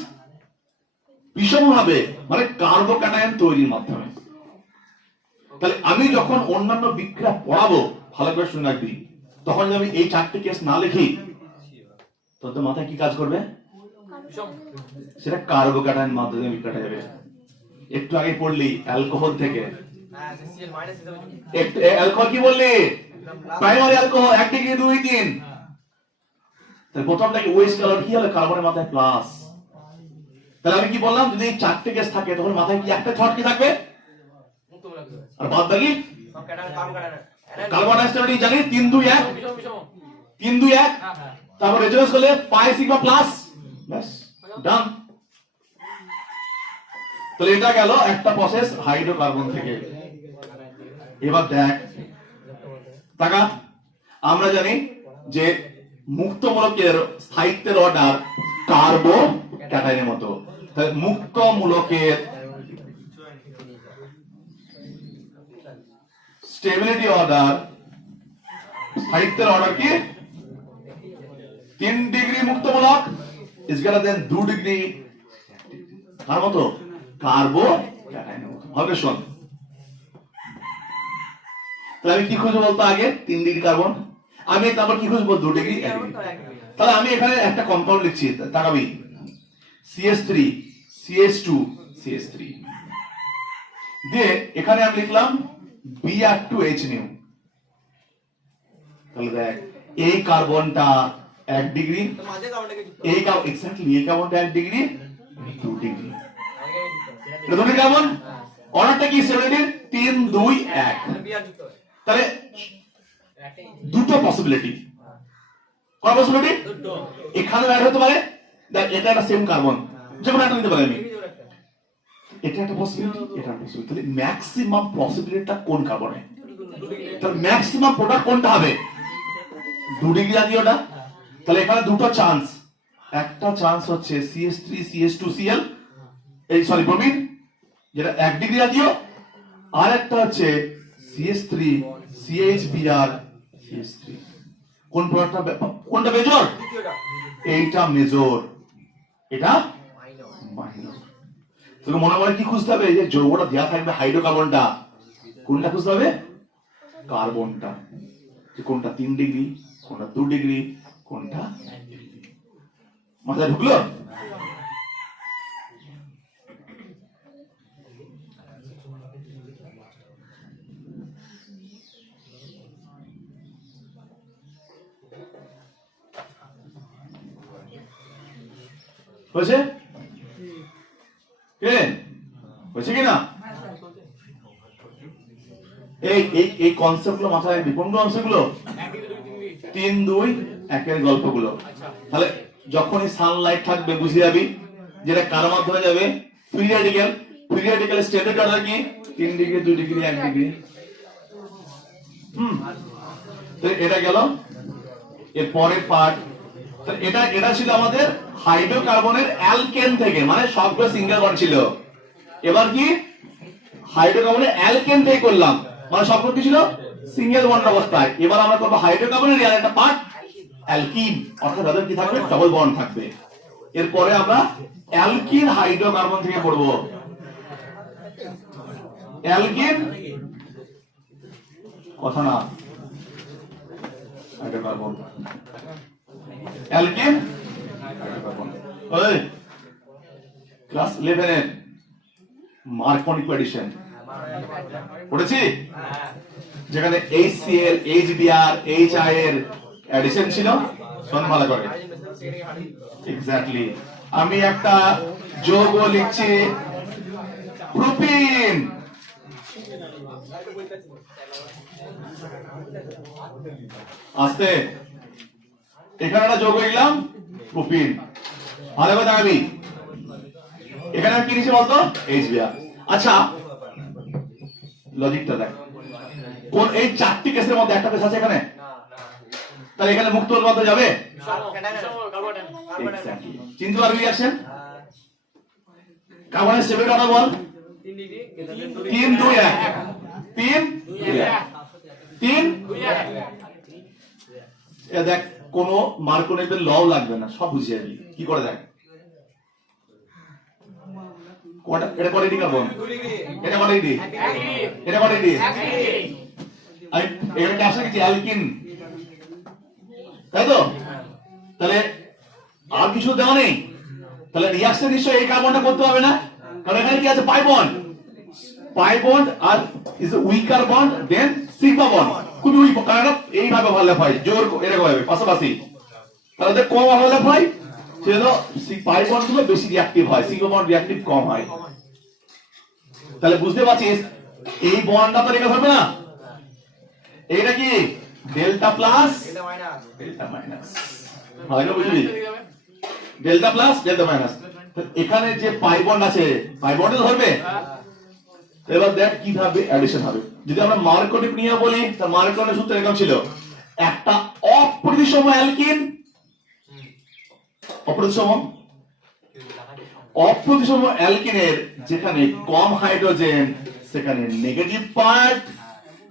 বিষম ভাবে, মানে কার্বোক্যাটায়ন তৈরির মাধ্যমে। তাহলে আমি যখন অন্যান্য বিক্রিয়া পড়াবো, ভালো করে শুনে রাখবি, তখন যদি আমি এই চারটি কেস না লিখি, তোর মাথায় কি কাজ করবে, সেটা কার্বোক্যাটায়ন মাধ্যমে বিক্রিয়াটা যাবে। একটু আগে পড়লি অ্যালকোহল থেকে, একটু অ্যালকোহল কি বললি, প্রাইমারি অ্যালকোহল 1 ডিগ্রি 2 3, তাহলে প্রথমটা কি ওএইচ কালার, কি হলো, কার্বনের মাথায় প্লাস। তাহলে আমি কি বললাম, যদি এই চারটি কেস থাকে তখন মাথায় কি একটা থট কি থাকবে, আর বাদ বাকি কার্বন ডাইঅক্সাইড জানি 3 2 1 3 2 1, তারপর রেজোনেন্স করলে পাই সিগমা প্লাস, বাস ডান। তাহলে এটা গেল একটা প্রসেস হাইড্রোকার্বন থেকে। এবার দেখ টাকা, আমরা জানি যে মুক্তমূলকের স্থায়িত্বের অর্ডার কার্বোক্যাটায়নের মতো। তাহলে মুক্তমূলকের স্টেবিলিটি অর্ডার, স্থায়িত্বের অর্ডার কি, 3 ডিগ্রি মুক্তমূলক ইজ গ্রেটার দেন 2 ডিগ্রি তার মতো কার্বোক্যাটায়নের মতো হবে। শোন, তাহলে আমি কি খুঁজবো বলতো, আগে 3 ডিগ্রি কার্বন, আমি তারপর কি খুঁজবো 2 ডিগ্রি 1 ডিগ্রি। তাহলে আমি এখানে একটা কম্পাউন্ড লিখছি, তাকাবি, CH3 CH2 CH3 দিয়ে এখানে আমি লিখলাম Br2H নিউ, তাহলে দেখ এই কার্বনটা 1 ডিগ্রি, তো মাঝে কার্বনটাকে যুক্ত এই এক্স্যাক্টলি এই কার্বনটা 1 ডিগ্রি 2 ডিগ্রি, আগে যুক্ত এটা দুটো কার্বন। অর্ডারটা কি 17 3 2 1। বিআর যুক্ত হয় তাহলে দুটো পসিবিলিটি, কত পসিবিলিটি? দুটো এখানে অ্যাড হতে পারে, দেখ এটা একটা সেম কার্বন, যে কোনো একটা নিতে পারি আমি, এই যে একটা এটা একটা পসিবিলিটি, এটা একটা পসিবিলিটি। তাহলে ম্যাক্সিমাম পসিবিলিটিটা কোন কার্বনে? দুটো তাহলে ম্যাক্সিমাম প্রোডাক্ট কোনটা হবে? 2 ডিগ্রি জাতীয়টা। তাহলে এখানে দুটো চান্স, একটা চান্স হচ্ছে CH3 CH2Cl, এই সরি ব্রোমিন, যেটা 1 ডিগ্রি জাতীয়, আর একটা হচ্ছে CH3 CHBr CH3। কোন প্রোডাক্টটা কোনটা মেজর? দ্বিতীয়টা এইটা মেজর, এটা মাইনর মাইনর। তোকে মনে মনে কি খুঁজতে হবে? যে যৌগটা দেওয়া থাকবে হাইড্রোকার্বনটা, কোনটা খুঁজতে হবে? কার্বনটা, যে কোনটা 3 ডিগ্রি, কোনটা 2 ডিগ্রি, কোনটা 1 ডিগ্রি। মাথায় ঢুকলো? হয়েছে? কে হয়েছে কিনা? এই এই এই কনসেপ্টগুলো মাথায় রাখবি। কোন কনসেপ্টগুলো? 3 2 1 এর গল্পগুলো। তাহলে যখনই সানলাইট থাকবে বুঝে যাবি যেটা কার মাধ্যমে যাবে, পিরিয়ডিক্যাল। পিরিয়ডিক্যাল স্ট্যান্ডার্ড অর্ডার কি? 3 ডিগ্রি 2 ডিগ্রি 1 ডিগ্রি। তো এটা গেল এর পরের পার্ট। এটা এটা ছিল আমাদের হাইড্রোকার্বনের অ্যালকেন থেকে, মানে সবগুলো সিঙ্গেল বন্ড ছিল। এবার কি হাইড্রোকার্বনের অ্যালকেন থেকে করলাম, মানে সবগুলো কি ছিল সিঙ্গেল বন্ড অবস্থায়। এবার আমরা করব হাইড্রোকার্বনের আর একটা পার্ট অ্যালকিন, অর্থাৎ তাদের কি থাকবে? ডবল বন্ড থাকবে। এরপরে আমরা অ্যালকিন হাইড্রোকার্বন থেকে করব অ্যালকিন, কথা না, হাইড্রোকার্বন অ্যালকিন হাইড্রোকার্বন। ওই ক্লাস 11 এর মার্কনি এডিশন পড়েছি, যেখানে HCl HBr HI এর এডিশন ছিল। শোন ভালো করে, এক্স্যাক্টলি আমি একটা যৌগ লিখছি প্রোপিন, আস্তে এখানে একটা যৌগ লিখলাম প্রোপিন, ভালো করে দাঁড়াবি। এখানে আমি কি লিখছি বলতো? HBr। আচ্ছা লজিকটা দেখ, কোন এই চারটি কেসের মধ্যে একটা কেস আছে এখানে, তাহলে এখানে মুক্ত মধ্যে যাবে। এক্স্যাক্টলি চিন্তা করবি রিঅ্যাকশন। কার্বনের স্টেবিলিটি অর্ডার বল 3 ডিগ্রি 3 2 1 3 2 1 3 2 1। এ দেখ কোন মার্কোনিভের লও লাগবে না, সব বুঝে যাবি। কি করে দেখ, কোনটা এটা কোয়ালিটি কার্বন, 2 ডিগ্রি এটা কোয়ালিটি, এটা কোয়ালিটি। আমি এখানে কি আসলে কিছু অ্যালকিন, তাই তো? তাহলে আর কিছু দেওয়া নেই, তাহলে রিঅ্যাকশন নিশ্চয়ই এই কার্বনটা করতে হবে না, কারণ এখানে কি আছে? পাই বন্ড, পাই বন্ড আর is a weaker bond then sigma bond. খুবই উইক, কারণ এইভাবে ওভারল্যাপ হয়, জোর এরকম হবে পাশাপাশি। তাহলে ওদের কম ওভারল্যাপ হয়, সেজন্য পাই বন্ড গুলো বেশি রিঅ্যাক্টিভ হয়, সিগমা বন্ড রিঅ্যাক্টিভ কম হয়। তাহলে বুঝতে পারছিস এই বন্ডটা তো রেখে ধরবে না। এটা কি ডেল্টা প্লাস এটা মাইনাস ডেল্টা মাইনাস, ভালো করে বুঝবি, ডেল্টা প্লাস ডেল্টা মাইনাস। এখানে যে পাই বন্ড আছে, পাই বন্ডে ধরবে। এবার দেখ কিভাবে অ্যাডিশন হবে। যদি আমরা মার্কনি নিয়ে বলি, তার মার্কনি সূত্র এরকম ছিল, একটা অপ্রতিসম অ্যালকিন, অপ্রতিসম অ্যালকিনের যেখানে কম হাইড্রোজেন সেখানে নেগেটিভ পার্ট,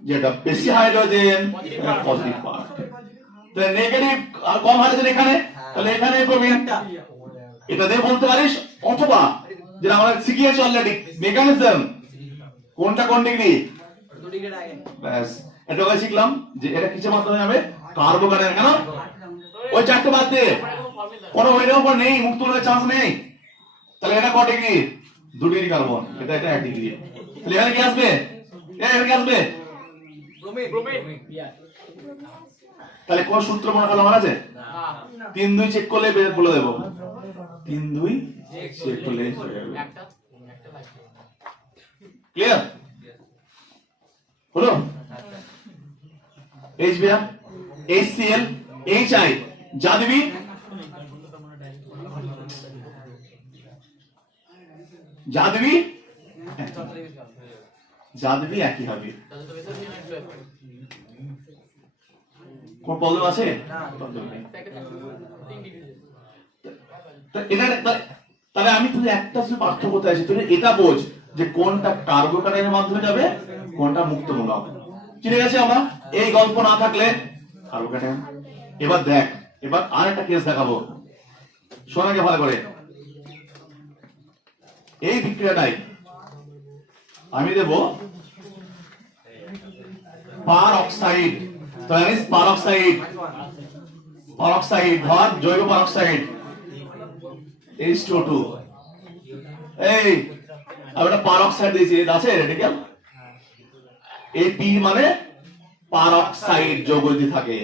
যেটা বেশি হাইড্রোজেন পজিটিভ পার্ট। তাহলে নেগেটিভ আর কম হাইড্রোজেন এখানে, তাহলে এখানে করবি এটা দিয়ে বলতে পারিস, অথবা যেটা আমরা শিখিয়েছি অলরেডি মেকানিজম, কোনটা কোন ডিগ্রি, 2 ডিগ্রি আগে ব্যাস এটাকে শিখলাম যে এটা কিসের মাধ্যমে হবে? কার্বোকার্বন। কেন ওই চারটে বাদ দে, কোনো ওইটার উপর নেই, মুক্ত হওয়ার চান্স নেই। তাহলে এটা কত ডিগ্রি? 2 ডিগ্রি কার্বন, এটা এটা 1 ডিগ্রি। তাহলে এখানে কি আসবে? এখানে কি আসবে? তাহলে কোন সূত্র মনে করা আছে? 3-2 চেক করলে বলে দেবো। 3-2 চেক করলে ক্লিয়ার হলো? HBr, HCl, HI যা দিবি একই হবে। কোন প্রবলেম আছে? তাহলে আমি তুই একটা পার্থক্য করতে আসি, তুই এটা বোঝ যে কোনটা কার্বোকাটাইনের মাধ্যমে যাবে, কোনটা মুক্তমূলক। চিনে গেছে আমরা? এই গল্প না থাকলে কার্বোকাটাইন। এবার দেখ, এবার আরেকটা কেস দেখাবো, শোনাকে ভালো করে। এই বিক্রিয়াটাই আমি দেব পার অক্সাইড, পারঅক্সাইড ধর, জৈব পারঅক্সাইড H2O2। এই আমরা পারঅক্সাইড দিয়েছি, এটা আছে রেডিক্যাল, এই P মানে পারঅক্সাইড যৌগ যদি থাকে।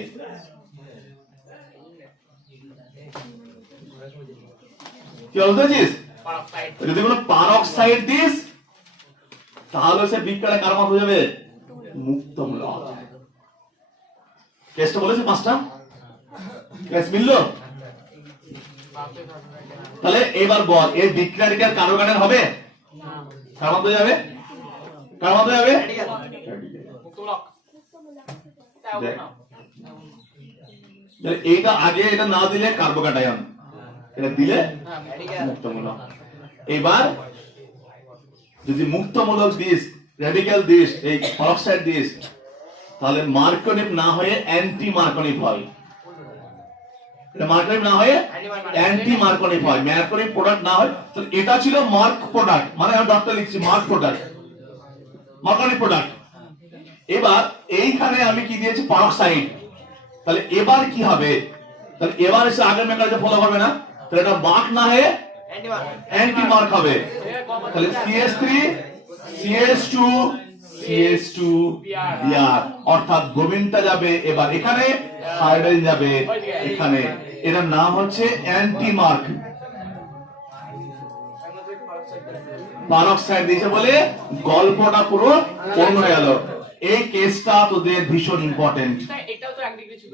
কি বলতেছিস? যদি কোনো পারঅক্সাইড দিস তাহলে সে বিক্রিয়া কার মত হয়ে যাবে? মুক্তমূলক। কেসটা বলেছি পাঁচটা, কেস মিললো? তাহলে এবার বল এই বিক্রিয়াটিকার কার্বোকাটাইন হবে? কার মত হয়ে যাবে? কার মত হয়ে যাবে? এইটা আগে এটা না দিলে কার্বোকাটাইন, এটা দিলে মুক্তমূলক। এবার যদি মুক্তমূলক দিস, রেডিক্যাল দিস, এই পারঅক্সাইড দিস, তাহলে মার্কনিপ না হয়ে অ্যান্টি মার্কনিপ হয়। এটা মার্কনিপ না হয়ে অ্যান্টি মার্কনিপ হয়। মার্কনিপ প্রোডাক্ট না হয়, তো এটা ছিল মার্ক প্রোডাক্ট, মানে আমি ডক্টর লিখছি মার্ক প্রোডাক্ট, মার্কনিপ প্রোডাক্ট। এবার এইখানে আমি কি দিয়েছি? পারঅক্সাইড। তাহলে এবার কি হবে? তাহলে এবার এসে আগের মেকানিজম ফলো করবে না, তাহলে এটা মার্ক না হয়ে অ্যান্টি মার্ক হবে। তাহলে CH3 CH2 CH2 Br, অর্থাৎ ব্রোমিনটা যাবে এবার এখানে, হাইড্রোজেন যাবে এখানে। এটার নাম হচ্ছে অ্যান্টি মার্ক। পারঅক্সাইড দিয়েছে বলে গল্পটা পুরো পূর্ণ হয়ে গেল। এই কেসটা তোদের ভীষণ ইম্পর্টেন্ট। এটাও তো 1 ডিগ্রি ছিল।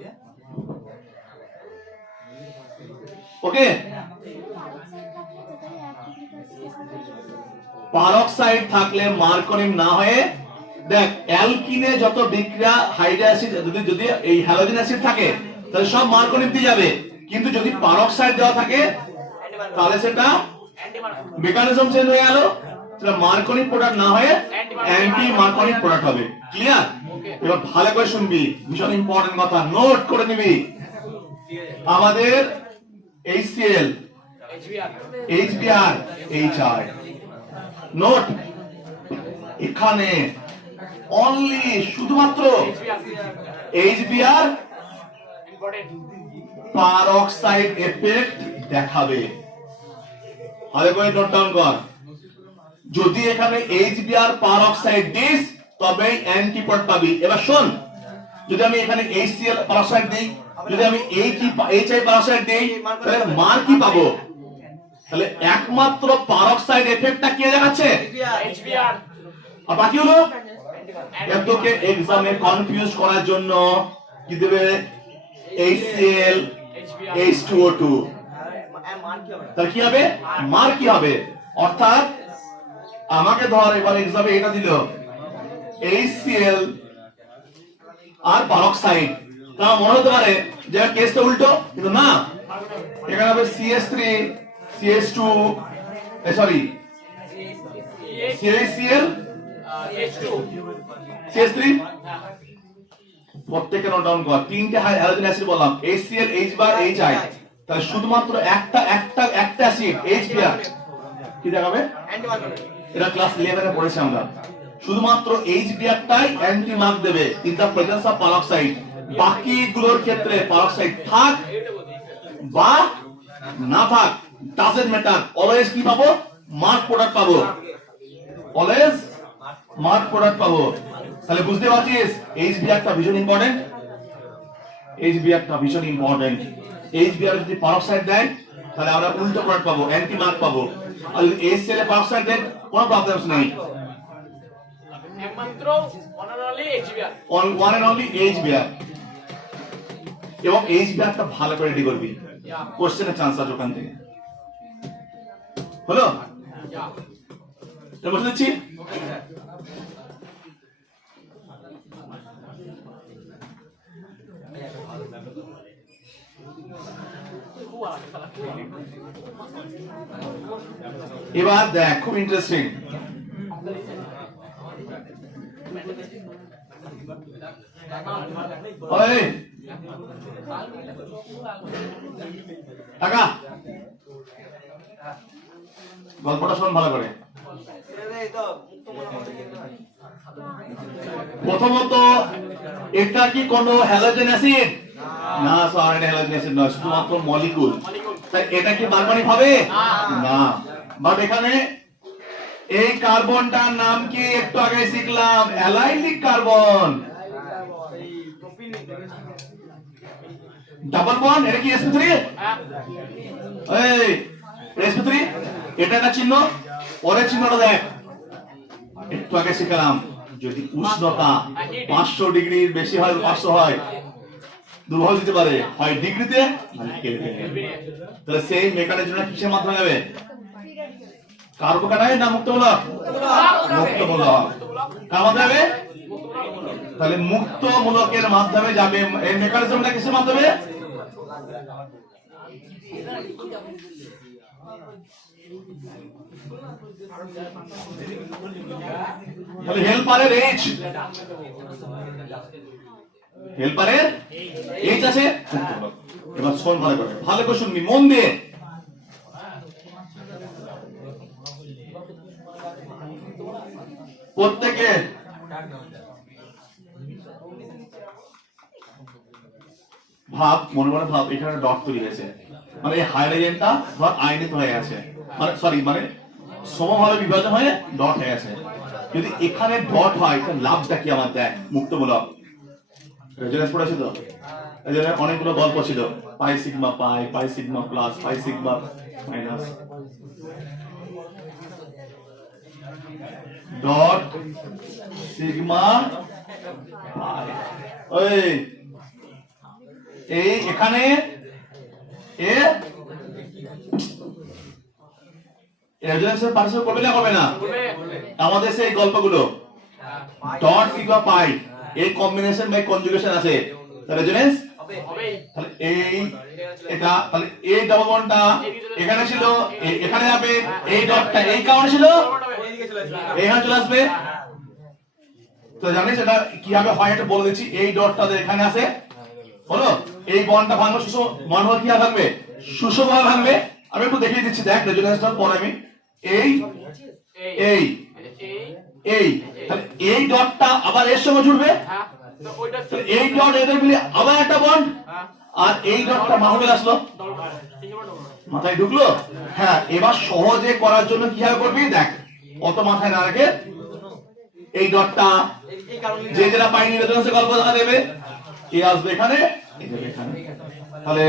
ওকে, পারঅক্সাইড থাকলে মার্কনিম না হয়ে, দেখ অ্যালকিনে যত বিক্রিয়া হাইড্রো অ্যাসিড, যদি এই হ্যালোজেন অ্যাসিড থাকে তাহলে সব মার্কনিম দিয়ে যাবে, কিন্তু যদি পারঅক্সাইড দেওয়া থাকে তাহলে সেটা মেকানিজম চেঞ্জ হয়ে গেল, সেটা মার্কনিম প্রোডাক্ট না হয়ে অ্যান্টি মার্কনিম প্রোডাক্ট হবে। ক্লিয়ার? এবার ভালো করে শুনবি, ভীষণ ইম্পর্টেন্ট কথা, নোট করে নিবি। আমাদের HCl HBr HI, নোট এখানে অনলি শুধুমাত্র HBr পারঅক্সাইড এফেক্ট দেখাবে। ভালো করে নোট ডাউন কর। যদি এখানে HBr পারঅক্সাইড দিস তবে অ্যান্টি প্রোডাক্ট পাবি। এবার শোন, যদি আমি এখানে HCl পারঅক্সাইড দেই, যদি আমি HI পারঅক্সাইড দেই, তাহলে মার্ক কি পাবো? তাহলে একমাত্র পারঅক্সাইড এফেক্টটা কে দেখাচ্ছে? HBr। আর বাকি হলো এতকে এক্সামে কনফিউজ করার জন্য কি দেবে? HCl H2O2। তাহলে কি হবে? মার্ক কি হবে? অর্থাৎ আমাকে ধর এবার এক্সামে এটা দিল HCl আর পারঅক্সাইড, তা মনে হতে পারে যে কেসটা উল্টো, কিন্তু না, এখানে হবে CH3 CH2 sorry CHCl CH3। প্রত্যেকটা নোট ডাউন কর। তিনটে হ্যালোজেন অ্যাসিড বললাম, HCl HBr HI, তাহলে শুধুমাত্র একটা অ্যাসিড HBr কি দেখাবে? এটা ক্লাস 11 এ পড়েছি আমরা। শুধুমাত্র HBr টাই অ্যান্টি মার্ক দেবে in the presence of peroxide. বাকিগুলোর ক্ষেত্রে পারঅক্সাইড থাক বা না থাক, ডাজন্ট ম্যাটার, অলওয়েজ কি পাবো? মার্ক প্রোডাক্ট পাবো, অলওয়েজ মার্ক প্রোডাক্ট পাবো। তাহলে বুঝতে পারছিস এইচ বিআরটা ভীষণ ইম্পর্টেন্ট। এইচ বিআরটা ভীষণ ইম্পর্টেন্ট। এইচ বিআর যদি পারক্সাইড দেয় তাহলে আমরা উল্টো প্রোডাক্ট পাবো, অ্যান্টি মার্ক পাবো। আর যদি এইচ সিএল এ পারক্সাইড দেয় কোনো প্রবলেমস নেই, একমাত্র only HBR, one and only H BR. এবং এইচ বিআরটা ভালো করে রেডি করবি, কোশ্চেনের চান্স আছে ওখান থেকে। হলো? বুঝতে দিচ্ছি? এবার দেখ খুব ইন্টারেস্টিং। ওই টাকা গল্পটা শোন ভালো করে। প্রথমত এটা কি কোনো হ্যালোজেন অ্যাসিড? না স্যার, এটা হ্যালোজেন অ্যাসিড নয়, শুধুমাত্র মলিকুল। তাই এটা কি কার্বনিক হবে? না। বাট এখানে এই কার্বনটার নাম কি একটু আগে শিখলাম, অ্যালাইলিক কার্বন। ডাবল বন্ড, এটা কি sp3? এই sp3 এটা একটা চিহ্ন, পরের চিহ্নটা দেখ। একটু আগে শিখলাম যদি উষ্ণতা 500 ডিগ্রির বেশি হয়, 500 হয়, দুর্বল দিতে পারে, হয় ডিগ্রিতে মানে কেলভিনে। তাহলে সেই মেকানিজমটা কিসের মাধ্যমে যাবে? কার্বোকাটাইন না মুক্তমূলক? মুক্তমূলক। কার মাধ্যমে যাবে? তাহলে মুক্তমূলকের মাধ্যমে যাবে। এই মেকানিজমটা কিসের মাধ্যমে? তাহলে হেল্পারের এইচ, হেল্পারের এইচ আছে। এবার শোন ভালো করে, ভালো করে শুনবি মন দিয়ে। প্রত্যেকে ভাব, মনে মনে ভাব এখানে ডট তৈরি হয়েছে, মানে এই হাইড্রোজেনটা ধর আয়নিত হয়ে গেছে, মানে সরি মানে সমভাবে বিভাজন হয়ে ডট হয়ে গেছে। যদি এখানে ডট হয় তাহলে লাভটা কি আমার? দেখ মুক্তমূলক। রেজোনেন্স পড়েছে তো, এই জন্য অনেকগুলো গল্প ছিল, pi sigma pi, pi sigma plus, pi sigma minus, dot sigma pi. ওই এই এখানে এ রেজোনেন্সের পার্টিসিপেট করবে না, করবে না? আমাদের সেই গল্পগুলো ডট সিগমা পাই এই কম্বিনেশন বাই কনজুগেশন আছে, রেজোনেন্স হবে। তাহলে এই এটা, তাহলে এই ডাবল বন্ডটা এখানে ছিল, এখানে যাবে, এই ডটটা এই কারণে ছিল, এখানে চলে আসবে। তো জানিস এটা কিভাবে হয় এটা বলে দিচ্ছি। এই ডটটা এখানে আসে, হলো? এই বন্ডটা ভাঙবে, সুষম বন্ড হলে কি ভাঙবে? সুষমভাবে ভাঙবে। আমি একটু দেখিয়ে দিচ্ছি, দেখ রেজোনেন্সটার পরে আমি এই এই এই, তাহলে এই ডটটা আবার এর সঙ্গে জুড়বে, এই ডট এদের মিলে আবার একটা বন্ড, আর এই ডটটা মাথায় আসলো, মাথায় ঢুকলো। হ্যাঁ, এবার সহজে করার জন্য কিভাবে করবি দেখ, অত মাথায় না রেখে এই ডটটা যে যেটা পাইনি রেজোনেন্সের গল্প দেখা দেবে, এ আসবে এখানে, এখানে। তাহলে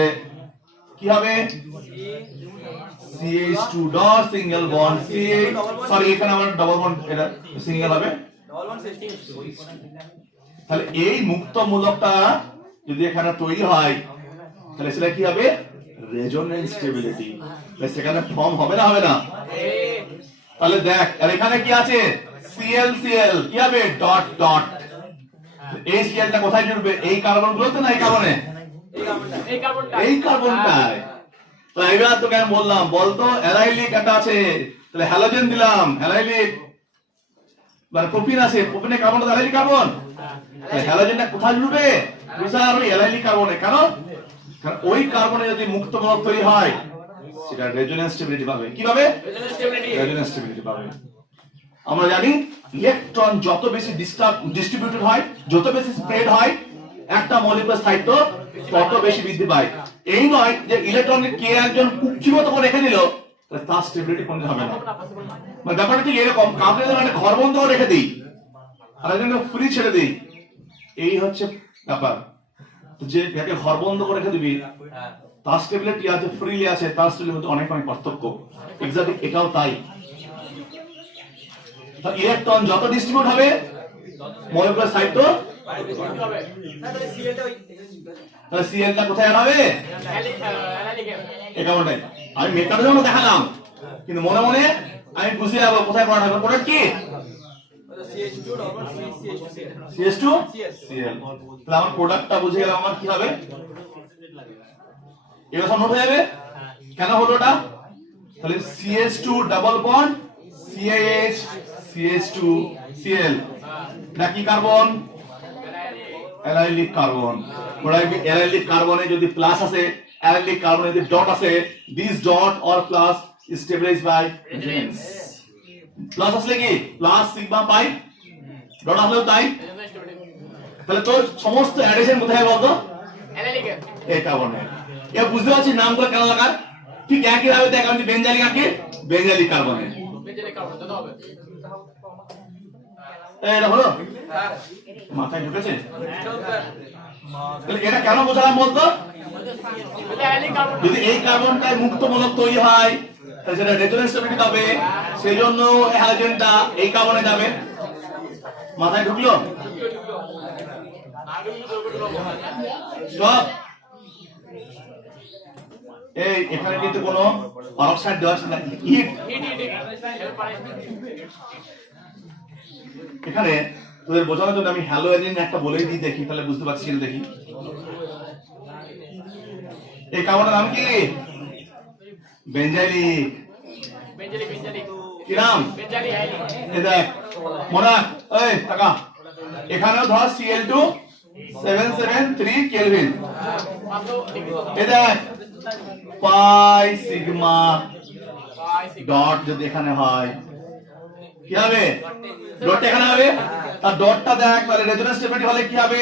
কি হবে? CH2 dot single bond, sorry এখানে আমার ডাবল বন্ড, এটা সিঙ্গেল হবে। তাহলে এই মুক্তমূলকটা যদি এখানে তৈরি হয় তাহলে সেটা কি হবে? Resonance stability. তাহলে সেখানে ফর্ম হবে না, হবে না? তাহলে দেখ, আর এখানে কি আছে? ClCl, কি হবে? Dot dot. এই Clটা কোথায় জুড়বে? এই কার্বনগুলোতে না এই কার্বনে? এই কার্বনটায়। তো এবার তোকে আমি বললাম, বলতো অ্যালাইলিক একটা আছে, তাহলে হ্যালোজেন দিলাম, অ্যালাইলিক, মানে প্রোপিন আছে, প্রোপিনে কার্বনটা অ্যালাইলিক কার্বন, তাহলে হ্যালোজেনটা কোথায় জুড়বে? বুঝার ওই অ্যালাইলিক কার্বনে। কারণ ওই কার্বনে যদি মুক্তমূলক তৈরি হয় সেটা রেজোনেন্স স্টেবিলিটি পাবে। কি পাবে? রেজোনেন্স স্টেবিলিটি পাবে। আমরা জানি ইলেকট্রন যত বেশি ডিস্ট্রিবিউটেড হয়, যত বেশি স্প্রেড হয়, একটা মলিকুলার স্থায়িত্ব তত বেশি বৃদ্ধি পায়। এই নয় যে ইলেকট্রনকে কে একজন কুক্ষিগত করে রেখে দিল, তার স্টেবিলিটি কোনদিন হবে না। মানে ব্যাপারটা ঠিক এরকম, কাউকে মানে ঘর বন্ধ করে রেখে দিই, আর একজনকে ফ্রি ছেড়ে দিই, এই হচ্ছে ব্যাপার। যে যাকে ঘর বন্ধ করে রেখে দিবি তার স্টেবিলিটি আছে, ফ্রিলি আছে, তার স্টেবিলিটির মধ্যে অনেক অনেক পার্থক্য। এক্স্যাক্টলি এটাও তাই। ইলেকট্রন যত ডিস্ট্রিবিউট হবে মলিকুলার সাইড তো, তাহলে সিএলটা কোথায় অ্যাড হবে? এটা ওটাই আমি মেথডের জন্য দেখালাম, কিন্তু মনে মনে আমি বুঝে যাবো কোথায় প্রোডাক্ট হবে। প্রোডাক্ট কি? CH2 Cl। তাহলে আমার প্রোডাক্টটা বুঝে গেলাম আমার কি হবে, এটা সব নোট হয়ে যাবে। কেন হলো এটা? তাহলে CH2 double bond CH CH2 Cl, এটা কি কার্বন? Allylic carbon. অ্যালাইলিক কার্বনে যদি প্লাস আছে, অ্যালাইলিক কার্বনে যদি ডট আছে, this dot or plus is stabilized by resonance। Plus আসলে কি প্লাস সিগমা পাই, ডট আসলেও তাই। তাহলে তো সমস্ত অ্যাডিশন কোথায় বলতো? এই কার্বনে। এ বুঝতে পারছি নামগুলো কেন লাগার। ঠিক একই ভাবে দেখ, আমি বেঞ্জালিক আঁকি, বেঞ্জালিক কার্বনে এটা হলো মাথায় ঢুকেছে। তাহলে এটা কেন বোঝালাম বলতো? যদি এই কার্বনটায় মুক্তমূলক তৈরি হয় তাহলে সেটা রেজোনেন্স স্টেবিলিটি পাবে, সেই জন্য হ্যালোজেনটা এই কার্বনে যাবে। মাথায় ঢুকলো? স্টপ। এই এখানে কিন্তু কোনো অক্সাইড দেওয়া আছে না, হিট। এখানে তোদের বোঝানোর জন্য আমি হ্যালোজেন একটা বলেই দিই, দেখি তাহলে বুঝতে পারছি। দেখি এই কার্বনের নাম কি? বেঞ্জাইলিক। কি নাম? এই দেখ মনে, এই টাকা এখানেও ধর Cl2 773 কেলভিন। এই দেখ পাই সিগমা ডট যদি এখানে হয় কি হবে? ডট এখানে হবে। আর ডটটা দেখ তাহলে রেজোনেন্স স্টেবিলিটি হলে কি হবে?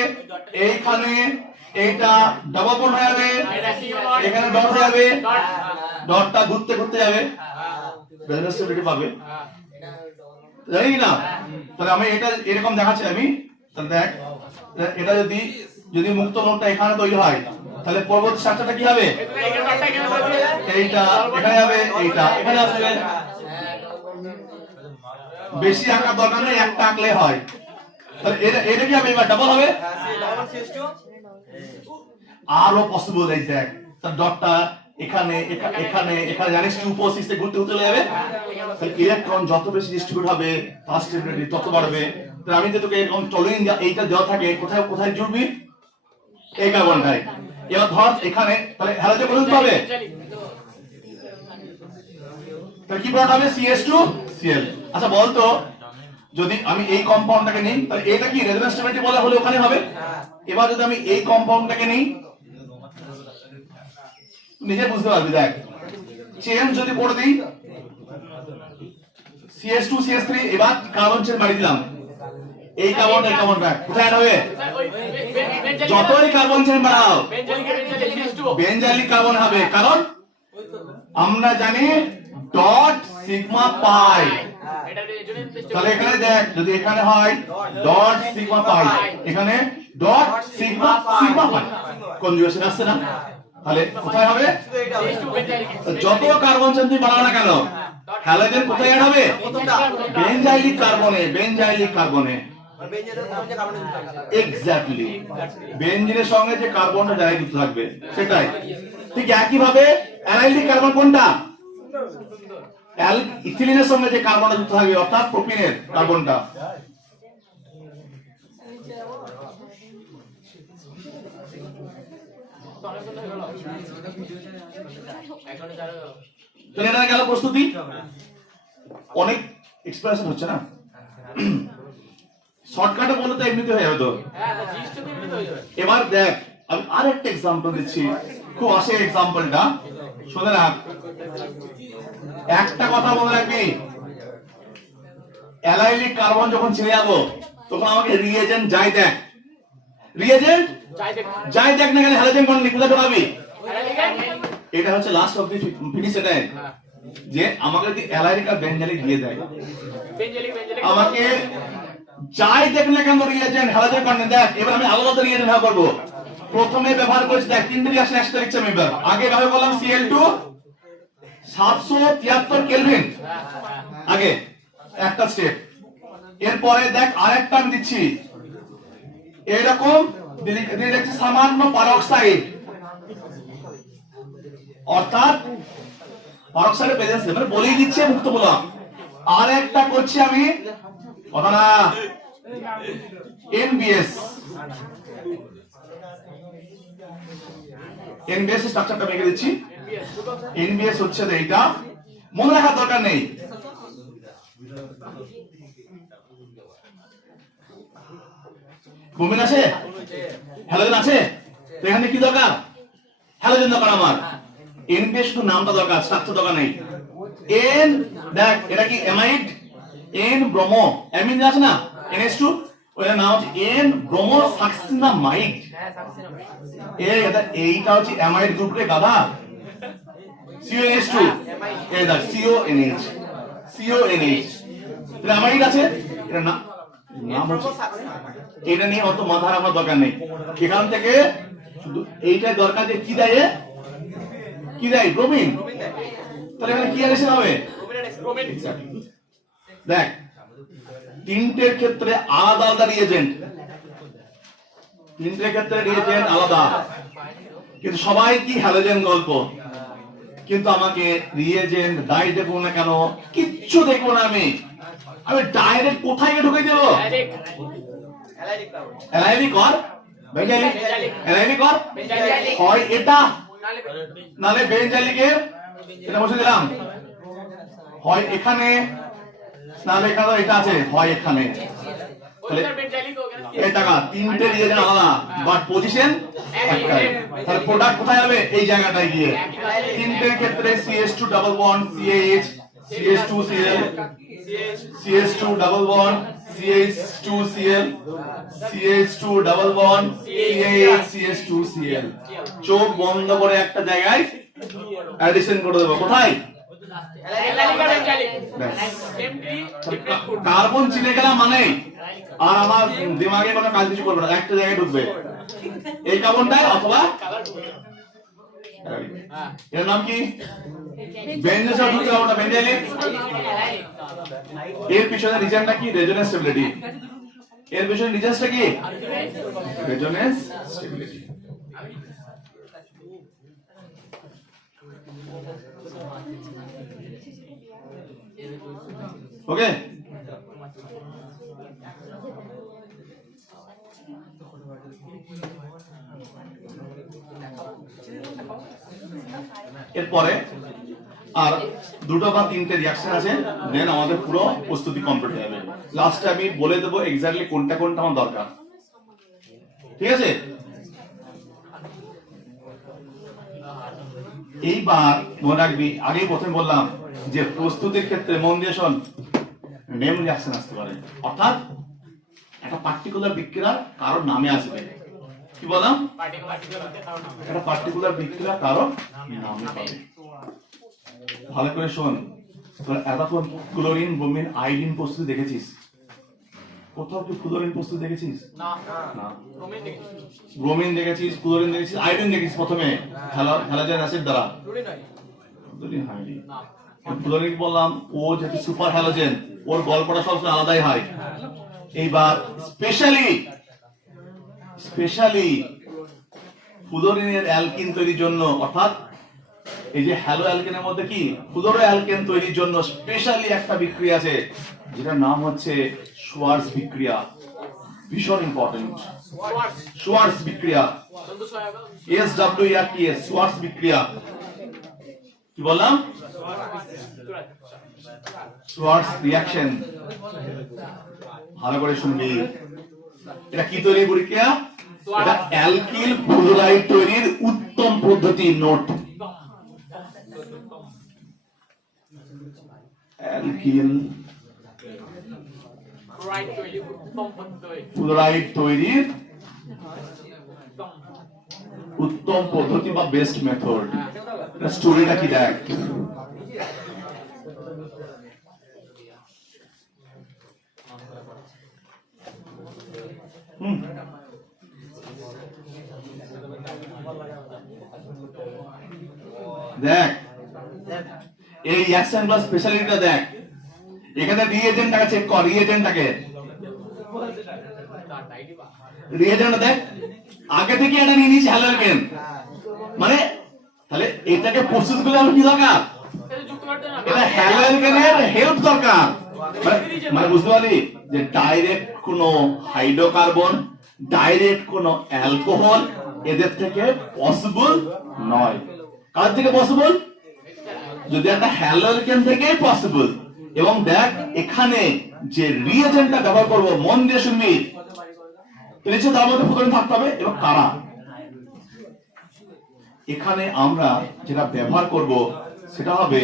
এইখানে এইটা ডাবল বন্ড হয়ে যাবে, এখানে ডট হয়ে যাবে, ডটটা ঘুরতে ঘুরতে যাবে, রেজোনেন্স স্টেবিলিটি পাবে। জানি না? তাহলে আমি এটা এরকম দেখাচ্ছি আমি। তাহলে দেখ এটা যদি যদি মুক্ত নোটটা এখানে তৈরি হয় তাহলে পরবর্তী স্ট্রাকচারটা কি হবে? এইটা এখানে যাবে, এইটা এখানে আসবে। বেশি আঁকার দরকার নেই, একটা আঁকলে হয়। তাহলে এটা কি হবে? এবার ডাবল হবে, আরো পসিবল। এই দেখ তার ডটটা এখানে এখানে এখানে জানিস কি উপস্থিতে ঘুরতে ঘুরতে চলে যাবে। তাহলে ইলেকট্রন যত বেশি ডিস্ট্রিবিউট হবে তার স্টেবিলিটি তত বাড়বে। তাহলে আমি যে তোকে এরকম টলুইন এইটা দেওয়া থাকে, কোথায় কোথায় জুড়বি? এই কার্বনটাই। এবার ধর এখানে তাহলে হ্যালোজেন পর্যন্ত হবে, তাহলে কি প্রোডাক্ট হবে? CH2 Cl। আচ্ছা বলতো যদি আমি এই কম্পাউন্ডটাকে নিই তাহলে এটা কি রেজোনেন্স স্টেবিলিটি বলা হলে ওখানে হবে। এবার যদি আমি এই কম্পাউন্ডটাকে নিই নিজে বুঝতে পারবি। দেখ চেন যদি পড়ে দিই CH2 CH3, এবার কার্বন চেন বাড়ি দিলাম, এই কার্বন এই কার্বনটা কোথায় অ্যাড হবে? যতই কার্বন চেন বাড়াও বেঞ্জাইলিক কার্বন হবে, কারণ আমরা জানি ডট সিগমা পাই। তাহলে এখানে দেখ যদি এখানে হয় ডট সিগমা পাই, এখানে ডট সিগমা সিগমা পাই, কনজুগেশন আসছে না? তাহলে কোথায় হবে? যত কার্বন চেন তুই বাড়াও না কেন হ্যালোজেন কোথায় অ্যাড হবে? বেঞ্জাইলিক কার্বনে, বেঞ্জাইলিক কার্বনে। এক্স্যাক্টলি বেঞ্জিনের সঙ্গে যে কার্বনটা যাই যুক্ত থাকবে সেটাই। ঠিক একই ভাবে অ্যালাইলিক কার্বন কোনটা? ইথিলিনের সঙ্গে যে কার্বনটা যুক্ত থাকবে অর্থাৎ প্রোপিনের কার্বনটা। তাহলে এটা গেল প্রস্তুতি। অনেক এক্সপ্রেশন হচ্ছে না, শর্টকাটে বলে তো এমনিতে হয়ে যাবে তো। এবার দেখ আমি আরেকটা এক্সাম্পল দিচ্ছি, খুব আসে এক্সাম্পলটা শুনে রাখ। একটা কথা মনে রাখবি, অ্যালাইলিক কার্বন যখন ছেড়ে যাবো তখন আমাকে রিএজেন্ট যাই দেখ, রিএজেন্ট যাই দেখ না গেলে হ্যালোজেন কোন কোথায় ঢোকাবি? এটা হচ্ছে লাস্ট অফ দি ফিনিশ। এটাই যে আমাকে যদি অ্যালাইলিক আর বেঞ্জালিক দিয়ে দেয়, আমাকে যাই দেখ না কেন রিয়েজেন্ট হ্যালোজেন কন্টেন্ট দেখ, এবার আমি আলাদা রিয়েজেন্ট ব্যবহার করব। প্রথমে ব্যবহার করেছি দেখ তিনটে রিঅ্যাকশন একসাথে লিখছি আমি এবার। আগে ব্যবহার করলাম Cl2 773 কেলভিন, আগে একটা স্টেপ। এরপরে দেখ আরেকটা আমি দিচ্ছি এরকম দিয়ে দেখছি সামান্য পারক্সাইড, অর্থাৎ পারক্সাইডের প্রেজেন্স মানে বলেই দিচ্ছে মুক্তমূলক। আর একটা করছি আমি কথা না NBS, NBS স্ট্রাকচারটা মেরে দিচ্ছি। NBS হচ্ছে এইটা, মনে রাখার দরকার নেই। ব্রোমিন আছে, হ্যালোজেন আছে, তো এখানে কি দরকার? হ্যালোজেন দরকার আমার। NBS শুধু নামটা দরকার, স্ট্রাকচার দরকার নেই। N দেখ এটা কি অ্যামাইড, N ব্রোমো অ্যামিন আছে না NH2, ওটার নাম হচ্ছে N ব্রোমো সাকসিনামাইড। এইটা হচ্ছে অ্যামাইড গ্রুপ রে গাধা, CONH2 এই দেখ CONH, এটা অ্যামাইড আছে, এটা নাম হচ্ছে, এটা নিয়ে অত মাথার আমার দরকার নেই। এখান থেকে শুধু এইটাই দরকার যে কি দেয়, কি দেয় ব্রোমিন, তাহলে এখানে কি অ্যাডিশন হবে? দেখ তিনটের ক্ষেত্রে আলাদা আলাদা রিয়েজেন্ট, তিনটের ক্ষেত্রে রিয়েজেন্ট আলাদা, কিন্তু সবাই কি হ্যালোজেন গল্প। কিন্তু আমাকে রিয়েজেন্ট ডাই দেখবো না কেন, কিচ্ছু দেখবো না, আমি ডাইরেক্ট কোথায় ঢুকে দেবো? অ্যালাইভি কর, অ্যালাইভি কর, হয় এটা নালে বেঞ্জালিকের, এটা বসে দিলাম, হয় এখানে নালে এখানে এটা আছে, হয় এখানে। এই টাকা তিনটে রিয়েজেন্ট আলাদা বাট পজিশন একটাই, তাহলে প্রোডাক্ট কোথায় হবে? এই জায়গাটায় গিয়ে। তিনটের ক্ষেত্রে CH2 double bond CH, CH2Cl, CH2 double bond CH2Cl, CH2 double bond CH, CH2Cl। চোখ বন্ধ করে একটা জায়গায় অ্যাডিশন করে দেবো, কোথায়? কার্বন চিনে গেলাম মানে আর আমার দিমাগে কোনো কাজ কিছু করবে না, একটা জায়গায় ঢুকবে এই কার্বনটাই, অথবা এর নাম কি বেঞ্জেস আর ঢুকতে হবে না বেঞ্জাইলিক। এর পিছনে রিজনটা কি? Resonance stability. এর পিছনে রিজনটা কি? Resonance stability. ওকে, এরপরে আর দুটো বা তিনটে রিঅ্যাকশন আছে, দেন আমাদের পুরো প্রস্তুতি কমপ্লিট হয়ে যাবে। লাস্টে আমি বলে দেবো এক্স্যাক্টলি কোনটা কোনটা আমার দরকার, ঠিক আছে? এইবার মনে রাখবি, আগেই প্রথমে বললাম যে প্রস্তুতির ক্ষেত্রে মন দিয়ে শোন, নেম রিঅ্যাকশন আসতে পারে, অর্থাৎ একটা পার্টিকুলার বিক্রিয়ার কারোর নামে আসবে। কি বললাম? একটা পার্টিকুলার বিক্রিয়া কারোর নামে পাবে। ভালো করে শোন, তোরা এতক্ষণ ক্লোরিন ব্রোমিন আয়োডিন প্রস্তুতি দেখেছিস? কোথাও কি ক্লোরিন প্রস্তুতি দেখেছিস? না। ব্রোমিন দেখেছিস, ক্লোরিন দেখেছিস, আয়োডিন দেখেছিস প্রথমে হ্যালোজেন অ্যাসিড দ্বারা। ক্লোরিন বললাম ও যেহেতু সুপার হ্যালোজেন, ওর গল্পটা সবসময় আলাদাই হয়। এইবার স্পেশালি ফ্লুরিনের অ্যালকিন তৈরির জন্য, অর্থাৎ এই যে হ্যালো অ্যালকেনের মধ্যে কি ফ্লুরো অ্যালকেন তৈরির জন্য স্পেশালি একটা বিক্রিয়া আছে যেটার নাম হচ্ছে শোয়ার্টজ বিক্রিয়া। ভীষণ ইম্পর্টেন্ট, শোয়ার্টজ বিক্রিয়া, SWRTS, শোয়ার্টজ বিক্রিয়া। কি বললাম? Schwartz reaction. ভালো করে শুনবি, এটা কি তৈরি বিক্রিয়া? এটা অ্যালকিল ফ্লুরাইড তৈরির উত্তম পদ্ধতি। নোট, অ্যালকিল ফ্লুরাইড তৈরির উত্তম পদ্ধতি বা বেস্ট মেথড। স্টোরিটা কি দেখ, দেখ এই অ্যাকশন প্লাস স্পেশালিটিটা দেখ, এখানে রিএজেন্টটাকে চেক কর, রিএজেন্টটাকে দেখ আগে থেকে এটা নিয়ে নিয়েছি হ্যালোজেন, মানে তাহলে এটাকে প্রসেস করলে আমার কি দরকার, এটা হ্যালোজেনের হেল্প দরকার, মানে বুঝতে পারলি যে ডাইরেক্ট কোনো হাইড্রোকার্বন, ডাইরেক্ট কোনো অ্যালকোহল এদের থেকে পসিবল নয়। কার থেকে পসিবল? যদি একটা হ্যালোজেন থেকে পসিবল। এবং দেখ এখানে যে রিএজেন্টটা ব্যবহার করব, মন দিয়ে শুনবি, নিচে তার মধ্যে ফ্লোরিন থাকতে হবে। এবং কারা এখানে আমরা যেটা ব্যবহার করব সেটা হবে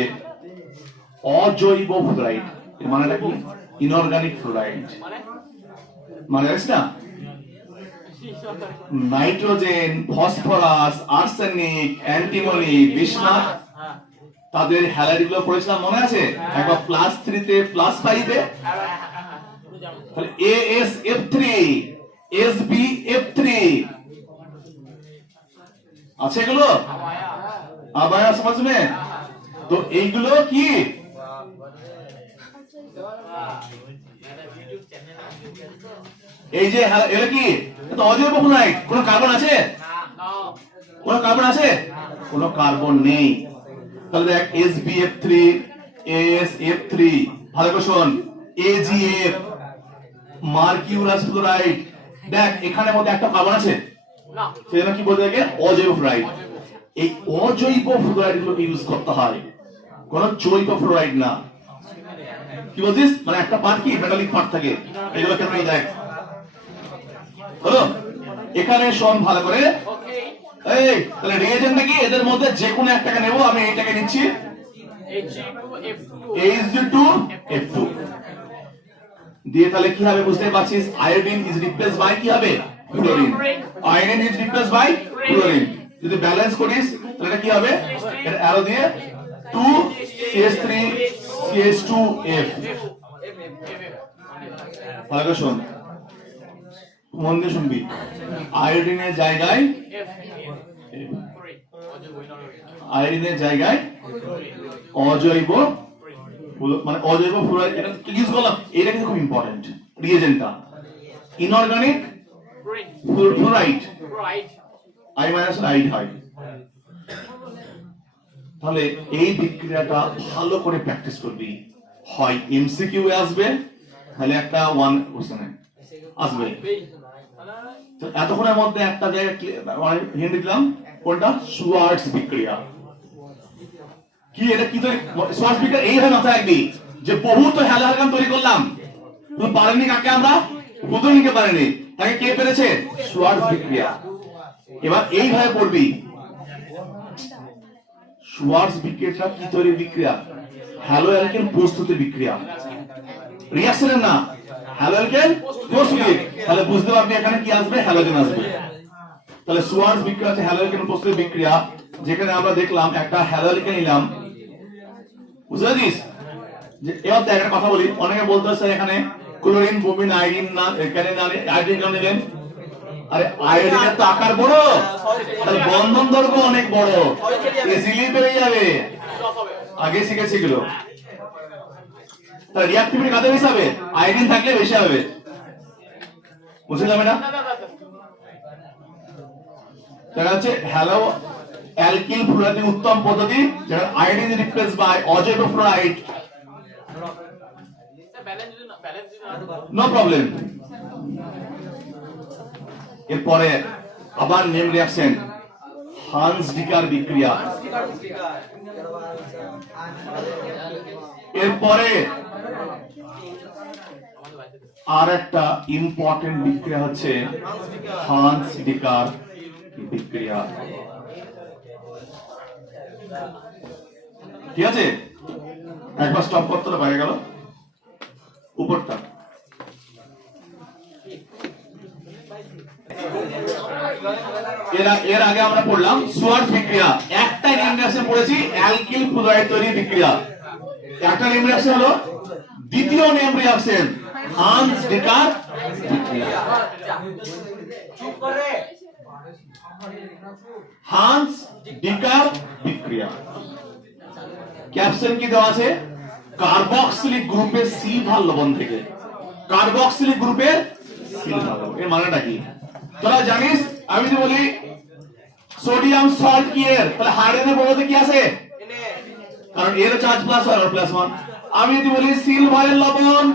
অজৈব ফ্লোরাইড। এর মানেটা কি? Inorganic fluoride. মানে জানিস না, nitrogen, phosphorus, arsenic, antimony, bismuth, তাদের হ্যালাইড গুলো পড়েছিলাম মনে আছে? একবার +3 তে +5 এ, তাহলে AsF3, SbF3 আছে এগুলো আবায়া সমাজ মে। তো এইগুলো কি এই যে এগুলো কি অজৈব ফ্লোরাইড? কোনো কার্বন আছে? কোনো কার্বন আছে? কোনো কার্বন নেই। তাহলে দেখ SbF3, AsF3, ভালো করে শোন, AgF, মার্কিউরাস ফ্লোরাইড। দেখ এখানে মধ্যে একটা কার্বন আছে না, সেজন্য কি বলতে লাগে? অজৈব ফ্লোরাইড। এই অজৈব ফ্লোরাইড গুলো ইউজ করতে হয়, কোন জৈব ফ্লোরাইড না। কি বলছিস? মানে একটা পার্ট কি মেটালিক পার্ট থাকে, এগুলো কেন দেখ হলো। এখানে শোন ভালো করে, এই তাহলে রিএজেন্ট নাকি এদের মধ্যে যে কোনো একটাকে নেব, আমি এইটাকে নিচ্ছি H2F2 দিয়ে। তাহলে কি হবে বুঝতে পারছিস? আয়োডিন ইজ রিপ্লেসড বাই কি হবে? Fluorine. Iodine is replaced by fluorine. যদি ব্যালেন্স করিস তাহলে এটা কি হবে? এটা অ্যারো দিয়ে 2CH3CH2F। ভালো শোন, মন দিয়ে শুনবি, আয়োডিনের জায়গায় অজৈব, মানে অজৈব ফ্লোরাইড এটা ইউজ করলাম। এটা কিন্তু খুব ইম্পর্টেন্ট রিএজেন্টটা, ইনঅর্গানিক ফ্লোরাইড I- হয়। তাহলে এই বিক্রিয়াটা ভালো করে প্র্যাকটিস করবি, হয় এমসিকিউ আসবে, তাহলে একটা 1 কোশ্চেনে আসবে। তো এতক্ষণের মধ্যে একটা জায়গায় হিন্ট দিলাম, কোনটা? সুয়ার্টস বিক্রিয়া। কি এটা কি তৈরি? সুয়ার্টস বিক্রিয়া এইভাবে মাথায় রাখবি যে বহু তো হ্যালোজেন তৈরি করলাম, তো পারেনি কাকে? আমরা প্রোটনকে পারেনি, তাকে কে পেরেছে? সুয়ার্টস বিক্রিয়া। এবার এইভাবে পড়বি, সুয়ার্টস বিক্রিয়াটা কি তৈরি বিক্রিয়া? হ্যালো অ্যালকেন প্রস্তুতির বিক্রিয়া, রিঅ্যাকশনের না, হ্যালো অ্যালকেন প্রস্তুতি। তাহলে বুঝতে পারবি এখানে কি আসবে? হ্যালোজেন আসবে। তাহলে সুয়ার্টস বিক্রিয়া হচ্ছে হ্যালো অ্যালকেন প্রস্তুতির বিক্রিয়া, যেখানে আমরা দেখলাম একটা হ্যালো অ্যালকেন নিলাম, বুঝতে পারছিস? যে এবার দেখ একটা কথা বলি, অনেকে বলতে স্যার এখানে ক্লোরিন, ব্রোমিন, আয়োডিন না, এখানে না আয়োডিন কেন নিলেন? আরে আয়োডিনের তো আকার বড়, তাহলে বন্ধন দৈর্ঘ্য অনেক বড়, ইজিলি বেরিয়ে যাবে, আগে শিখেছি এগুলো। তাহলে রিঅ্যাক্টিভিটি কাদের বেশি হবে? আয়োডিন থাকলে বেশি হবে, বুঝলাম এটা? দেখা যাচ্ছে হ্যালো অ্যালকিল ফ্লোরাইড উত্তম পদ্ধতি, যেটা আয়োডিন রিপ্লেস বাই অজৈব ফ্লোরাইড, নো প্রবলেম। এরপরে আবার নেম রিঅ্যাকশন, হান্স ডিকার বিক্রিয়া। এরপরে আর একটা ইম্পর্টেন্ট বিক্রিয়া হচ্ছে হান্স ডিকার বিক্রিয়া। ঠিক আছে, একবার স্টপ করতে পারে গেল উপরটা। এর আগে আমরা পড়লাম সুয়ার্টস বিক্রিয়া, একটা রিঅ্যাকশন পড়েছি অ্যালকিল ফ্লোরাইড তৈরি বিক্রিয়া, একটা নেম রিঅ্যাকশন হলো দ্বিতীয় নেম রিঅ্যাকশন হান্স ডিকার বিক্রিয়া। বিক্রিয়া। হান্স ডিকার বিক্রিয়া। ক্যাপশন কি দেওয়া আছে? কার্বক্সিলিক গ্রুপের সিলভার লবণ থেকে। কার্বক্সিলিক গ্রুপের সিলভার লবণ, এর মানেটা কি তোরা জানিস? আমি যদি বলি সোডিয়াম সল্ট কি এর, তাহলে হাইড্রোজেনের বলতে কি আছে? কারণ এর চার্জ প্লাস আর প্লাস 1। আমি যদি বলি সিলভারের লবণ,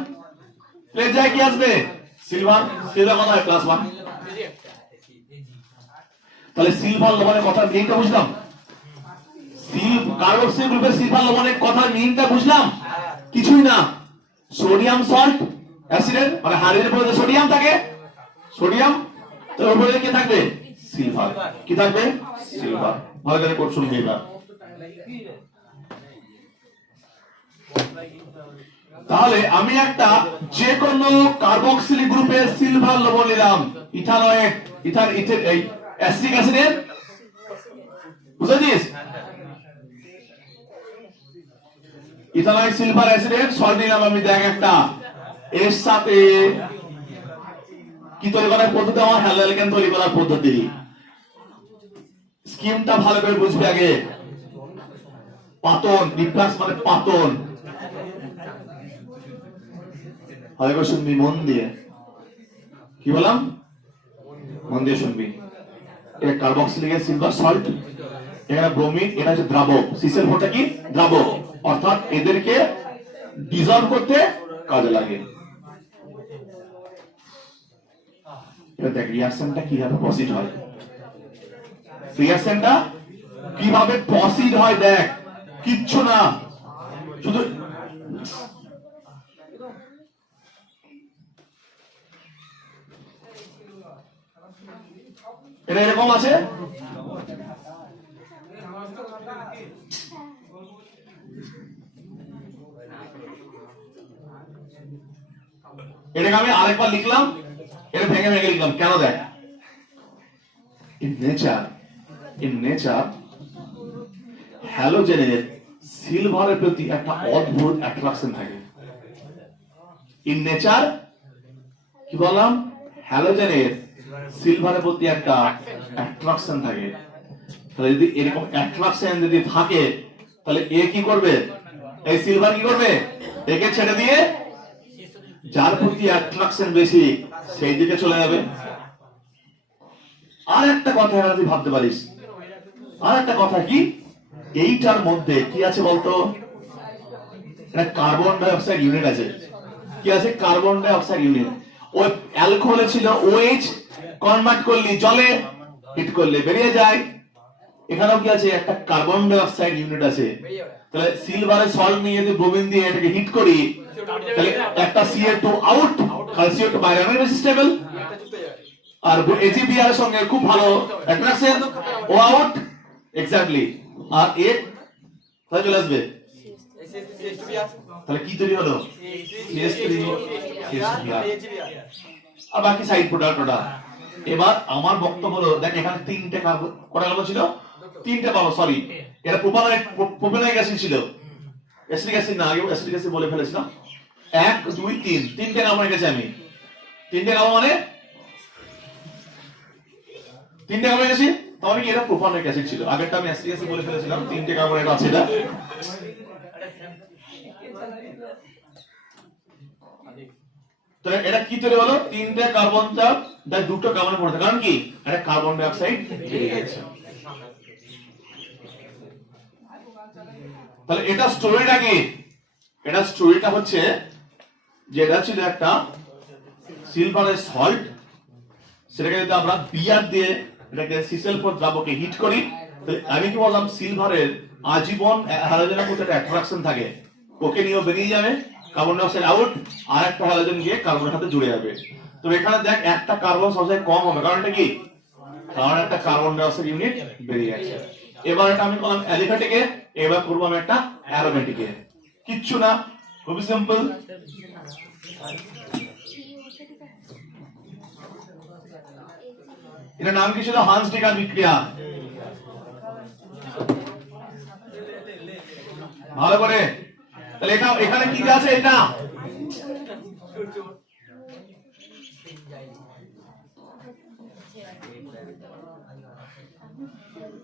প্লেট যায় কি আসবে? সিলভার। সিলভার কত হয়? প্লাস 1। তাহলে সিলভার লবণের কথা মিনিংটা বুঝলাম? কার্বক্সিল গ্রুপের সিলভার লবণের কথা মিনিংটা বুঝলাম? কিছুই না। সোডিয়াম সল্ট অ্যাসিডের মানে হাইড্রোজেনের পরে সোডিয়াম থাকে, সোডিয়াম তার উপরে কি থাকবে? সিলভার। কি থাকবে? সিলভার। ভালো করে কোড শুনবি এবার। তাহলে আমি একটা যে কোনো কার্বক্সিলিক গ্রুপের সিলভার লবণ নিলাম, ইথানয়েড, এই অ্যাসিটিক অ্যাসিডের, বুঝেছিস? ইথানয়েড সিলভার অ্যাসিডের সল্ট নিলাম আমি, দেখ একটা এর সাথে কি তৈরি করার পদ্ধতি? আমার হ্যালোঅ্যালকেন তৈরি করার পদ্ধতি। স্কিমটা ভালো করে বুঝবি আগে। পাতন, রিফ্লাক্স মানে পাতন। ভালো করে শুনবি মন দিয়ে। কি বললাম? মন দিয়ে শুনবি। এটা কার্বক্সিলিক সিলভার সল্ট, এখানে ব্রোমিন, এটা হচ্ছে দ্রাবক। সিসিএল4টা কি? দ্রাবক, অর্থাৎ এদেরকে ডিজলভ করতে কাজে লাগে। এবার দেখ রিঅ্যাকশনটা কিভাবে প্রসিড হয়। রিঅ্যাকশনটা কিভাবে প্রসিড হয় দেখ, কিচ্ছু না, শুধু এটা এরকম আছে। এটাকে আমি আরেকবার লিখলাম, এটা ভেঙে ভেঙে লিখলাম কেন? দেখ, ইন নেচার হ্যালোজেনের সিলভারের প্রতি একটা অদ্ভুত অ্যাট্রাকশন থাকে। ইন নেচার কি বললাম? হ্যালোজেনের সিলভারের প্রতি একটা অ্যাট্রাকশন থাকে। তাহলে যদি এরকম অ্যাট্রাকশন যদি থাকে, তাহলে এ কি করবে? এই সিলভার কি করবে? একে ছেড়ে দিয়ে যার প্রতি অ্যাট্রাকশন বেশি সেই দিকে চলে যাবে। আর একটা কথা তুই ভাবতে পারিস, আর একটা কথা কি, এইটার মধ্যে কি আছে বলতো? কার্বন ডাই অক্সাইড ইউনিট আছে। কি আছে? Carbon die oxide unit. ওই অ্যালকোহলে ছিল OH, কনভার্ট করলি জলে, হিট করলে বেরিয়ে যায়। এখানেও কি আছে? একটা কার্বন ডাই অক্সাইড ইউনিট আছে। তাহলে সিলভারের সল্ট নিয়ে যদি ব্রোমিন দিয়ে এটাকে হিট করি, তাহলে একটা CO2 আউট, আর CO2 বাইরে অনেক বেশি স্টেবল, আর AgBr এর সঙ্গে খুব ভালো অ্যাট্রাকশন, ও আউট এক্স্যাক্টলি, আর এ কোথায় চলে আসবে? তাহলে কি তৈরি হলো? CH3 আর বাকি সাইড প্রোডাক্ট ওটা। এবার আমার বক্তব্য হলো, দেখ এখানে তিনটে কার্বন কটা কার্বন ছিল? তিনটে পাবো, সরি এটা প্রোপানয়িক অ্যাসিড ছিল, অ্যাসিটিক অ্যাসিড না, আগে অ্যাসিটিক অ্যাসিড বলে ফেলেছিলাম। 1 2 3 তিনটে কার্বন গেছে আমি। তিনটে কার্বন মানে তিনটে কার্বন গেছে, তাহলে কি এটা প্রোপানয়িক অ্যাসিড ছিল। আগেরটা আমি অ্যাসিটিক অ্যাসিড বলে ফেলেছিলাম। তিনটে কার্বন এটা আছে এটা। তাহলে এটা কি তৈরি হলো? তিনটে কার্বন চাপ তার দুটো কার্বনে পড়ছে, কারণ কি? এটা কার্বন ডাই অক্সাইড বেরিয়ে গেছে। তাহলে এটা স্টোরিটা কি? এটা স্টোরিটা হচ্ছে যে এটা ছিল একটা সিলভারের সল্ট, সেটাকে যদি আমরা বিয়ার দিয়ে এটাকে CCl4 দ্রাবকে হিট করি, তাহলে আমি কি বললাম? সিলভারের আজীবন হ্যালোজেনের প্রতি একটা অ্যাট্রাকশন থাকে, ওকে নিয়েও বেরিয়ে যাবে, কার্বন ডাই অক্সাইড আউট, আর একটা হ্যালোজেন গিয়ে কার্বনের সাথে জুড়ে যাবে। তো এখানে দেখ একটা কার্বন সবচেয়ে কম হবে, কারণটা কি? কারণ একটা কার্বন ডাই অক্সাইড ইউনিট বেরিয়ে গেছে। এবার এটা আমি করলাম অ্যালিফ্যাটিকে, এবার করবো আমি একটা অ্যারোমেটিকে। কিচ্ছু না, খুবই সিম্পল। এটার নাম কি ছিল? হান্স ডিকার বিক্রিয়া। ভালো করে, তাহলে এটা এখানে কি আছে? এটা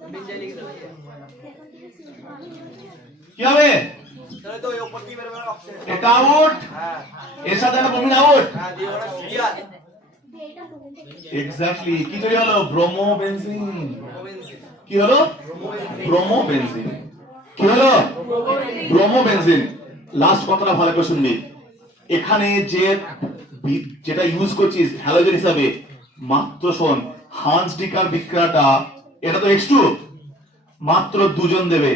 বেঞ্জাই লিখে দাও কি হবে তাহলে তো ওই উপর দিয়ে বের বের অপশন এটা আউট হ্যাঁ এর সাথে একটা ব্রোমিন আউট হ্যাঁ দিয়ে ওরা সিরিয়াল এক্স্যাক্টলি কি তৈরি হলো ব্রোমোবেনজিন ওভেনসি কি হলো ব্রোমোবেনজিন কি হলো ব্রোমোবেনজিন লাস্ট কথাটা ভালো করে শুনবি এখানে যেটা ইউজ করছিস হ্যালোজেন হিসাবে মাত্র শোন হান্স ডিকার বিক্রিয়াটা এটা তো X2 মাত্র দুজন দেবে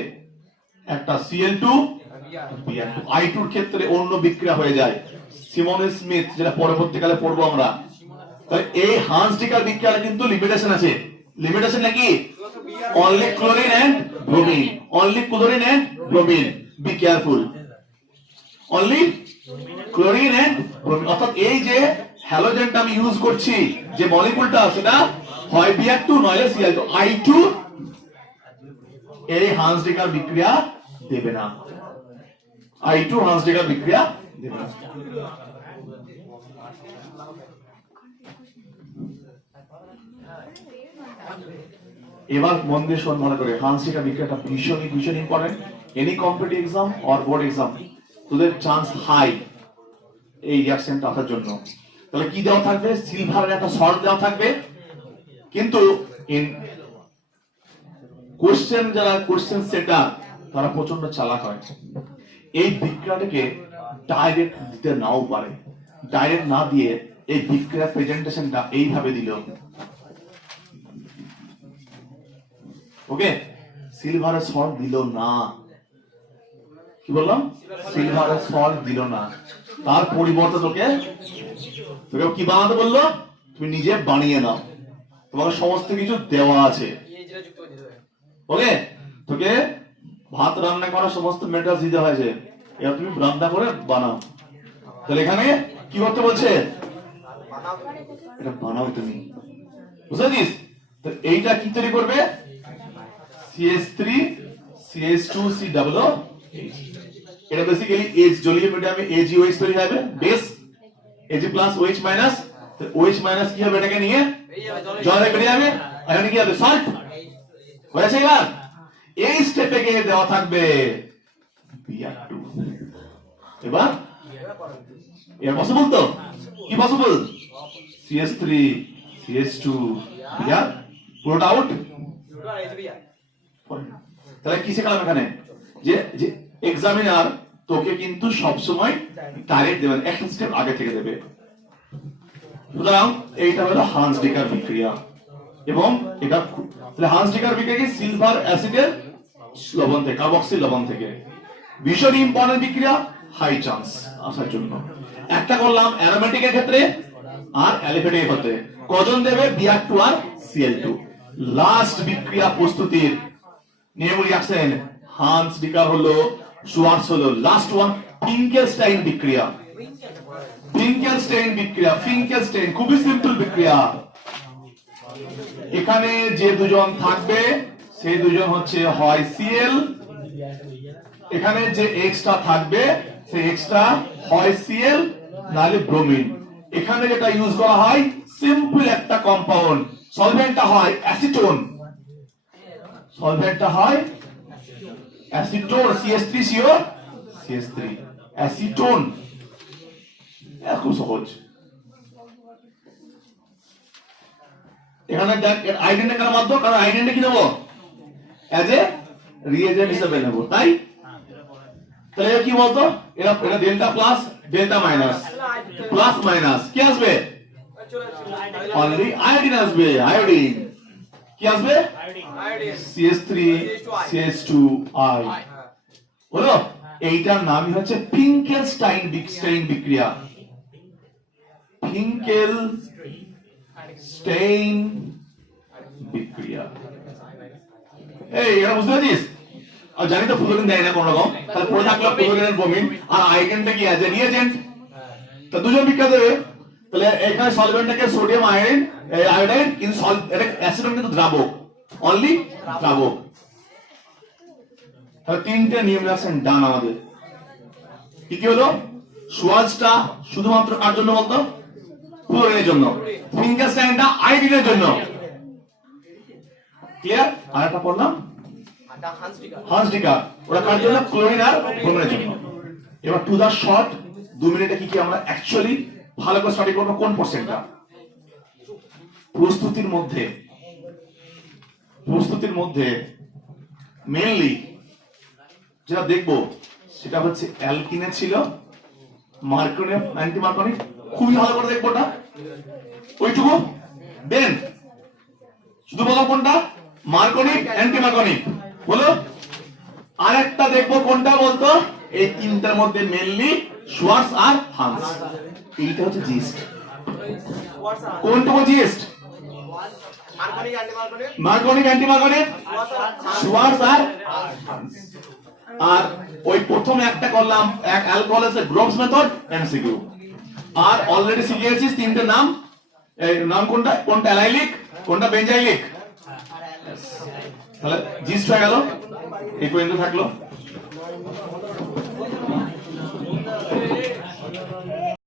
একটা Cl2 Br2 I2 এর ক্ষেত্রে অন্য বিক্রিয়া হয়ে যায় সিমন স্মিথ যেটা পরবর্তীকালে পড়বো আমরা তাই এই হান্স ডিকার বিক্রিয়াটা কিন্তু লিমিটেশন আছে লিমিটেশন নাকি only chlorine and bromine only chlorine and bromine be careful only chlorine and bromine অর্থাৎ এই যে হ্যালোজেনটা আমি ইউজ করছি যে মলিকিউলটা সেটা হয় Br2 নয় Cl2 I2 এই হান্স ডিকার বিক্রিয়া দেবে না I2 হান্স ডিকার বিক্রিয়া দেবে না এবার মন দিয়ে শোন ভালো করে হান্স ডিকার বিক্রিয়াটা ভীষণ important any competitive exam or board exam তোদের চান্স হাই এই রিঅ্যাকশনটা আসার জন্য তাহলে কি দেওয়া থাকবে সিলভারের একটা সল্ট দেওয়া থাকবে কিন্তু ইন কোশ্চেন সেটার তারা প্রচন্ড চালাক হয় এই বিক্রিয়াটাকে ডাইরেক্ট দিতে নাও পারে ডাইরেক্ট না দিয়ে এই বিক্রিয়া প্রেজেন্টেশনটা এইভাবে দিল ওকে সিলভারের সল্ট দিল না কি বললাম সিলভারের সল্ট দিল না তার পরিবর্তে তোকে কি বানাতে বললো তুমি নিজে বানিয়ে নাও তোমাকে সমস্ত কিছু দেওয়া আছে ওকে তোকে ভাত রান্না করা সমস্ত মেটেরিয়ালস দিতে হয়েছে এবার তুমি রান্না করে বানাও তাহলে এখানে কি করতে বলছে এটা বানাও তুমি বুঝেছিস তো এইটা কি তৈরি করবে CH3 CH2 C double O এটা বেসিক্যালি H জলীয় মিডিয়ামে AgOH তৈরি হবে base Ag plus OH minus তো OH মাইনাস কি হবে এটাকে নিয়ে জলে বেরিয়ে যাবে এখানে কি হবে সল্ট হয়েছে এবার এই স্টেপে গিয়ে দেওয়া থাকবে Br2 এবার এর পসিবল তো কি পসিবল CH3 CH2 Br পুরোটা আউট তাহলে কি শিখলাম এখানে যে যে এক্সামিনার তোকে কিন্তু সব সময় ডাইরেক্ট দেবেন একটা স্টেপ আগে থেকে দেবে সুতরাং এইটা হলো হান্স ডিকার বিক্রিয়া এবং এটা তাহলে হান্স ডিকার বিক্রিয়া কি সিলভার অ্যাসিডের লবণ থেকে কার্বক্সিল লবণ থেকে ভীষণ ইম্পর্টেন্ট বিক্রিয়া হাই চান্স আসার জন্য একটা করলাম অ্যারোমেটিকের ক্ষেত্রে আর অ্যালিফেটিকের ক্ষেত্রে কজন দেবে Br2 আর Cl2 লাস্ট বিক্রিয়া প্রস্তুতির নিয়ম রিঅ্যাকশন হান্স ডিকার হলো সুয়ার্স হলো লাস্ট ওয়ান ফিঙ্কেলস্টাইন বিক্রিয়া ফিঙ্কেলস্টাইন খুবই সিম্পল বিক্রিয়া এখানে যে দুজন থাকবে সেই দুজন হচ্ছে হয় Cl এখানে যে এক্সট্রা থাকবে সেই এক্সট্রা হয় Cl নালে ব্রোমিন এখানে যেটা ইউজ করা হয় সিম্পল একটা কম্পাউন্ড সলভেন্টটা হয় অ্যাসিটোন CH3CO CH3 অ্যাসিটোন খুব সহজ এখানে দেখ আইডেন্টি কেন মাত্র কারণ আইডেন্টি কি নেব অ্যাজ এ রিএজেন্ট হিসেবে নেব তাই তাহলে কি বলতো এটা delta plus delta minus plus minus কি আসবে অনলি আয়োডিন আসবে আয়োডিন কি আসবে CH3 CH2I হলো এইটার নামই হচ্ছে ফিঙ্কেলস্টাইন বিক্রিয়া ফিঙ্কেলস্টাইন বিক্রিয়া এই এটা বুঝতে পারছিস আর জানি তো ফ্লোরিন দেয় না কোন রকম তাহলে পড়ে থাকলো ফ্লোরিনের ব্রোমিন আর আয়োডিনটা কি আছে রিএজেন্ট তো দুজন বিক্রিয়া দেবে তাহলে এখানে সলভেন্টটাকে সোডিয়াম আয়োডাইড কিন্তু এটা অ্যাসিডন কিন্তু দ্রাবক অনলি দ্রাবক তাহলে তিনটে নিয়ম রিঅ্যাকশন ডান আমাদের কি কি হলো সুয়াজটা শুধুমাত্র কার জন্য বলতো ক্লোরিনের জন্য, ফিঙ্গার স্ট্যান্ডটা আয়োডিনের জন্য। ক্লিয়ার? আর একটা পড়লাম হান্সডিকা, ওরা কার জন্য? ক্লোরিন আর ব্রোমিনের জন্য। এবার টু দা শর্ট 2 মিনিটে কি কি আমরা অ্যাকচুয়ালি ভালো করে স্টাডি করব কোন পার্সেন্টটা? প্রস্তুতির মধ্যে মেইনলি যেটা দেখবো সেটা হচ্ছে অ্যালকিনে ছিল, মার্কনি, অ্যান্টি মার্কনি, খুবই ভালো করে দেখবো ওটা, ওইটুকু। দেন শুধু বলো কোনটা? মার্কনিক, অ্যান্টি মার্কনিক বলো। আরেকটা দেখবো কোনটা বলতো? এই তিনটার মধ্যে মেইনলি শোয়ার্টজ আর হান্স। এইটা হচ্ছে জিস্ট। কোনটুকু জিস্ট? মার্কনিক, অ্যান্টি মার্কনিক, শোয়ার্টজ আর হান্স। আর ওই প্রথম একটা করলাম এক অ্যালকোহল এর গ্রোভস মেথড এমসিকিউ। আর অলরেডি শিখিয়েছিস তিনটে নাম, এই নাম কোনটা? কোনটা অ্যালাইলিক, কোনটা বেঞ্জাইলিক। তাহলে জিস্ট হয়ে গেল, এই পর্যন্ত থাকলো।